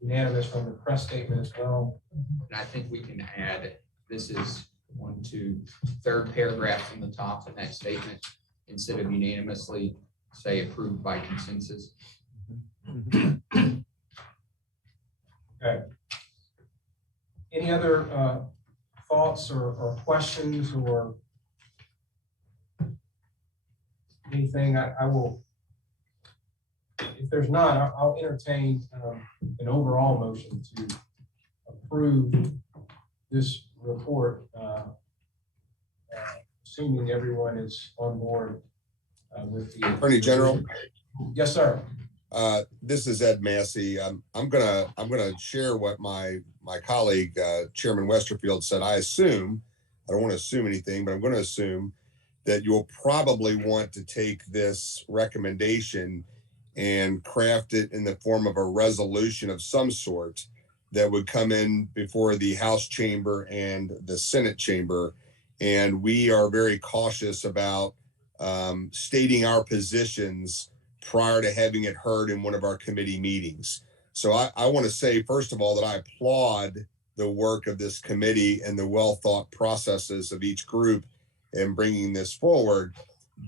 unanimous from the press statement as well. And I think we can add, this is 1, 2, third paragraph from the top in that statement, instead of unanimously, say approved by consensus. Okay. Any other thoughts or questions or anything? I will, if there's not, I'll entertain an overall motion to approve this report, assuming everyone is on board with the Attorney General. Yes, sir. This is Ed Massey. I'm gonna share what my colleague Chairman Westerfield said. I don't want to assume anything, but I'm going to assume that you'll probably want to take this recommendation and craft it in the form of a resolution of some sort that would come in before the House chamber and the Senate chamber. And we are very cautious about stating our positions prior to having it heard in one of our committee meetings. So I want to say, first of all, that I applaud the work of this committee and the well-thought processes of each group in bringing this forward.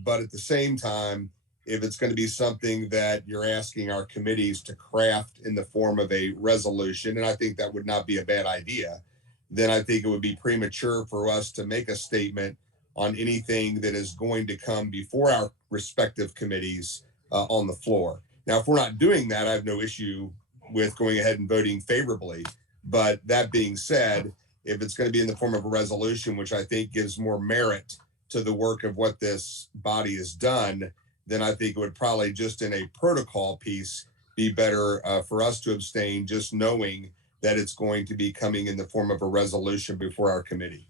But at the same time, if it's going to be something that you're asking our committees to craft in the form of a resolution, and I think that would not be a bad idea, then I think it would be premature for us to make a statement on anything that is going to come before our respective committees on the floor. Now, if we're not doing that, I have no issue with going ahead and voting favorably. But that being said, if it's going to be in the form of a resolution, which I think gives more merit to the work of what this body has done, then I think it would probably just in a protocol piece be better for us to abstain, just knowing that it's going to be coming in the form of a resolution before our committee.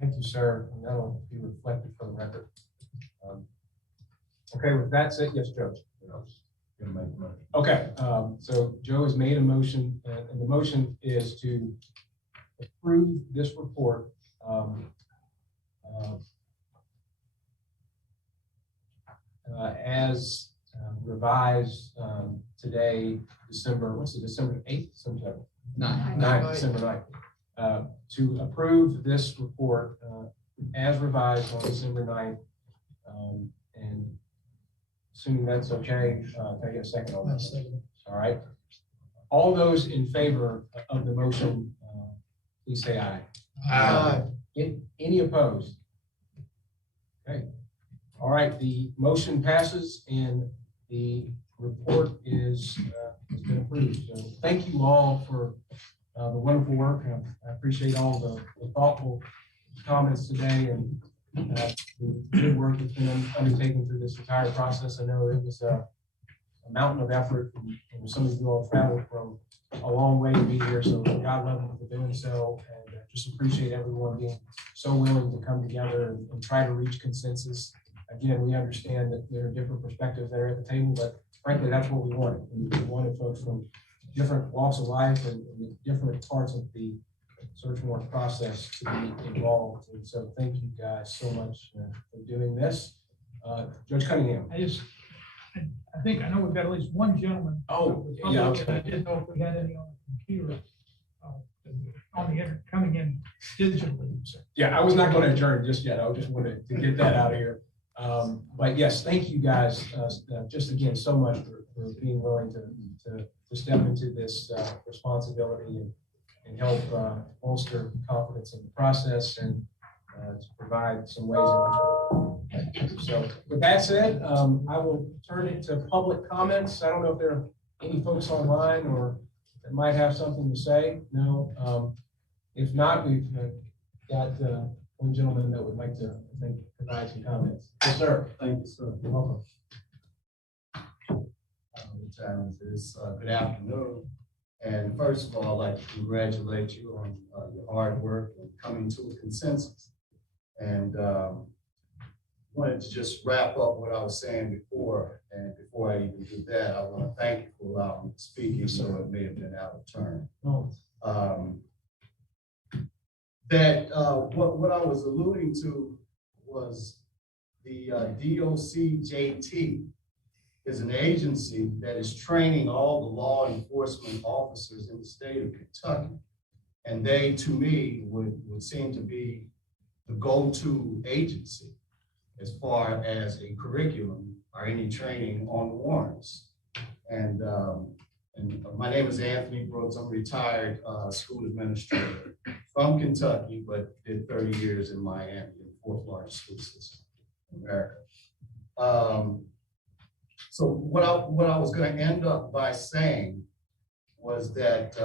Thank you, sir. And that'll be reflected for the record. Okay, with that said, yes, Joe. Okay, so Joe has made a motion, and the motion is to approve this report as revised today, December 8th? December 9th. To approve this report as revised on December 9th. And assuming that's okay, can I get a second on that? All right. All those in favor of the motion, please say aye. Aye. Any opposed? Okay. All right, the motion passes and the report has been approved. So thank you all for the wonderful work. I appreciate all the thoughtful comments today and the good work that's been undertaken through this entire process. I know it was a mountain of effort, and some of you all traveled from a long way to be here, so God love you for doing so, and just appreciate everyone being so willing to come together and try to reach consensus. Again, we understand that there are different perspectives that are at the table, but frankly, that's what we wanted. We wanted folks from different walks of life and different parts of the search warrant process to be involved. And so thank you guys so much for doing this. Judge Cunningham. I think, I know we've got at least one gentleman. Oh, with yeah, public, okay. I didn't know if we had any on the computer, on the internet, coming in digitally. So, Yeah, I was not going to adjourn just yet. I just wanted to get that out of here. But yes, thank you guys, just again, so much for being willing to step into this responsibility and help bolster confidence in the process and to provide some ways in which. So with that said, I will turn it to public comments. I don't know if there are any folks online or that might have something to say. No. If not, we've got one gentleman that would like to, I think, provide some comments. Yes, sir. Thank you, sir. You're welcome. What time is this? Good afternoon. And first of all, I'd like to congratulate you on your hard work and coming to a consensus. And wanted to just wrap up what I was saying before. And before I even do that, I want to thank you for allowing me to speak, even though it may have been out of turn. What I was alluding to was the DOCJT is an agency that is training all the law enforcement officers in the state of Kentucky. And they, to me, would seem to be the go-to agency as far as a curriculum or any training on warrants. And my name is Anthony Brooks. I'm a retired school administrator from Kentucky, but did 30 years in Miami, the fourth largest school system in America. So what I was going to end up by saying was that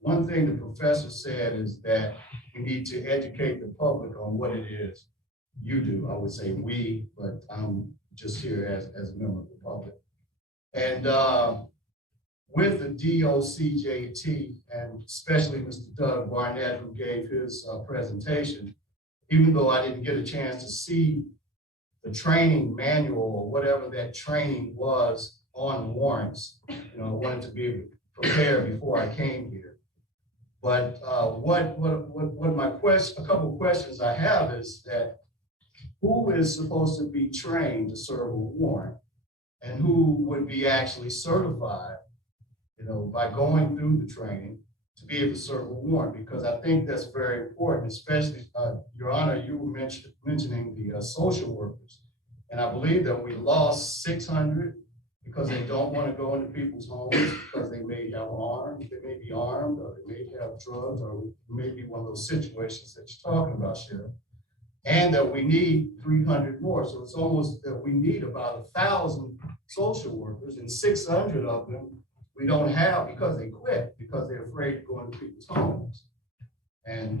one thing the professor said is that we need to educate the public on what it is you do. I would say we, but I'm just here as a member of the public. And with the DOCJT, and especially Mr. Doug Barnett, who gave his presentation, even though I didn't get a chance to see the training manual or whatever that training was on warrants, I wanted to be prepared before I came here. But what my question, a couple of questions I have is that who is supposed to be trained to serve a warrant, and who would be actually certified, by going through the training to be able to serve a warrant? Because I think that's very important, especially, Your Honor, you were mentioning the social workers. And I believe that we lost 600 because they don't want to go into people's homes because they may have armed, they may be armed, or they may have drugs, or it may be one of those situations that you're talking about, Sheriff. And that we need 300 more. So it's almost that we need about 1,000 social workers, and 600 of them we don't have because they quit, because they're afraid to go into people's homes. And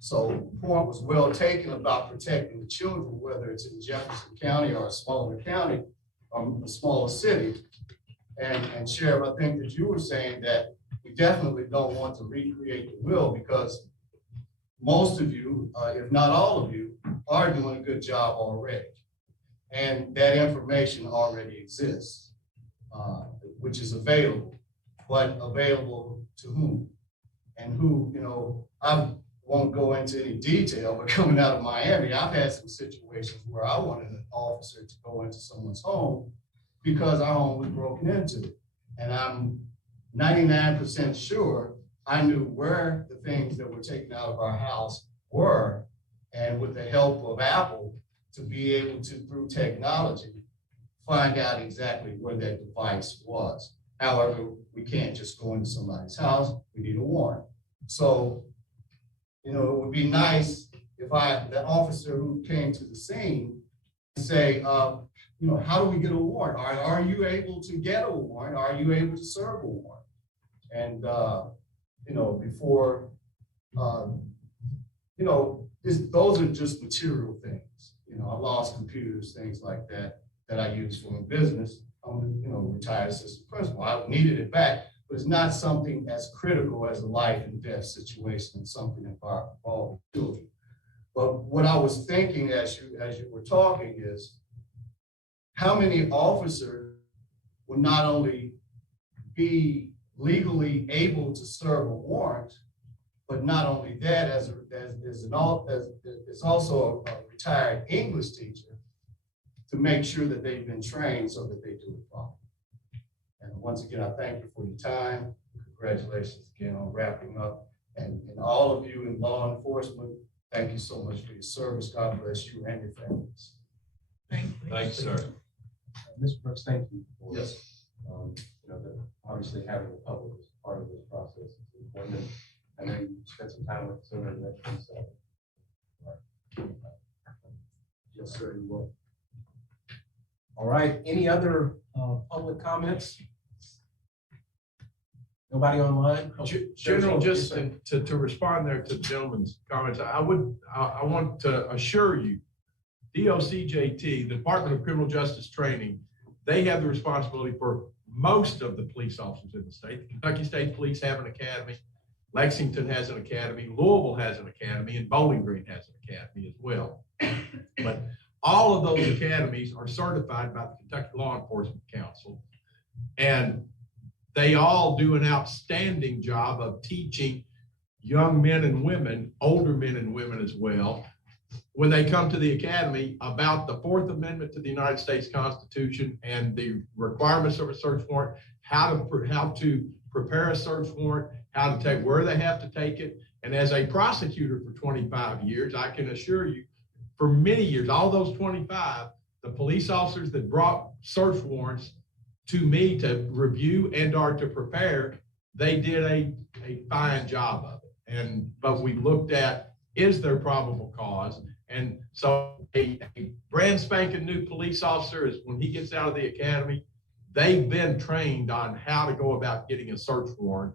so the point was well taken about protecting the children, whether it's in Jefferson County or a smaller county, a smaller city. And Sheriff, I think that you were saying that we definitely don't want to recreate the wheel, because most of you, if not all of you, are doing a good job already. And that information already exists, which is available, but available to whom? And who, I won't go into any detail, but coming out of Miami, I've had some situations where I wanted an officer to go into someone's home because our home was broken into. And I'm 99% sure I knew where the things that were taken out of our house were, and with the help of Apple, to be able to, through technology, find out exactly where that device was. However, we can't just go into somebody's house, we need a warrant. So, it would be nice if the officer who came to the scene, say, how do we get a warrant? Are you able to get a warrant? Are you able to serve a warrant? And, before, those are just material things. I lost computers, things like that I use for my business. I'm a retired assistant principal. I needed it back, but it's not something as critical as a life and death situation and something involving children. But what I was thinking as you were talking is, how many officers will not only be legally able to serve a warrant, but not only that, as also a retired English teacher, to make sure that they've been trained so that they do it properly. And once again, I thank you for your time. Congratulations again on wrapping up. And all of you in law enforcement, thank you so much for your service. God bless you and your families. Thanks, sir. Mr. Brooks, thank you. Yes. Obviously having the public as part of this process is important. I know you spent some time with some of the veterans. Yes, sir, you will. All right, any other public comments? Nobody online? Oh, General, there's- just to respond there to the gentleman's comments, I want to assure you, DOCJT, the Department of Criminal Justice Training, they have the responsibility for most of the police officers in the state. The Kentucky State Police have an academy. Lexington has an academy. Louisville has an academy, and Bowling Green has an academy as well. But all of those academies are certified by the Kentucky Law Enforcement Council. And they all do an outstanding job of teaching young men and women, older men and women as well, when they come to the academy about the Fourth Amendment to the United States Constitution and the requirements of a search warrant, how to prepare a search warrant, how to take, where they have to take it. And as a prosecutor for 25 years, I can assure you, for many years, all those 25, the police officers that brought search warrants to me to review and or to prepare, they did a fine job of it. But we looked at, is there probable cause? And so a brand spanking new police officer is, when he gets out of the academy, they've been trained on how to go about getting a search warrant.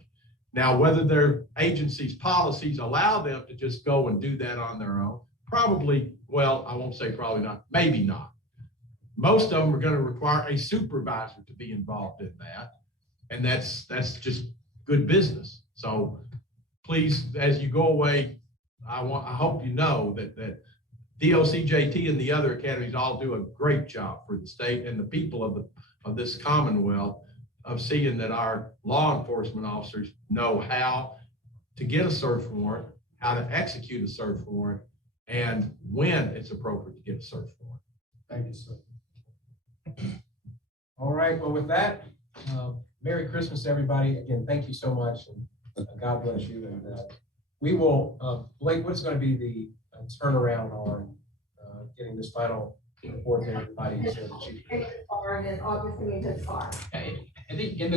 Now, whether their agency's policies allow them to just go and do that on their own, probably, well, I won't say probably not, maybe not. Most of them are going to require a supervisor to be involved in that. And that's just good business. So please, as you go away, I hope you know that DOCJT and the other academies all do a great job for the state and the people of this Commonwealth of seeing that our law enforcement officers know how to get a search warrant, how to execute a search warrant, and when it's appropriate to get a search warrant. Thank you, sir. All right, well, with that, Merry Christmas, everybody. Again, thank you so much, and God bless you. And we will, Blake, what's going to be the turnaround on getting this final report to everybody? So that you August, I mean, to far. I think in the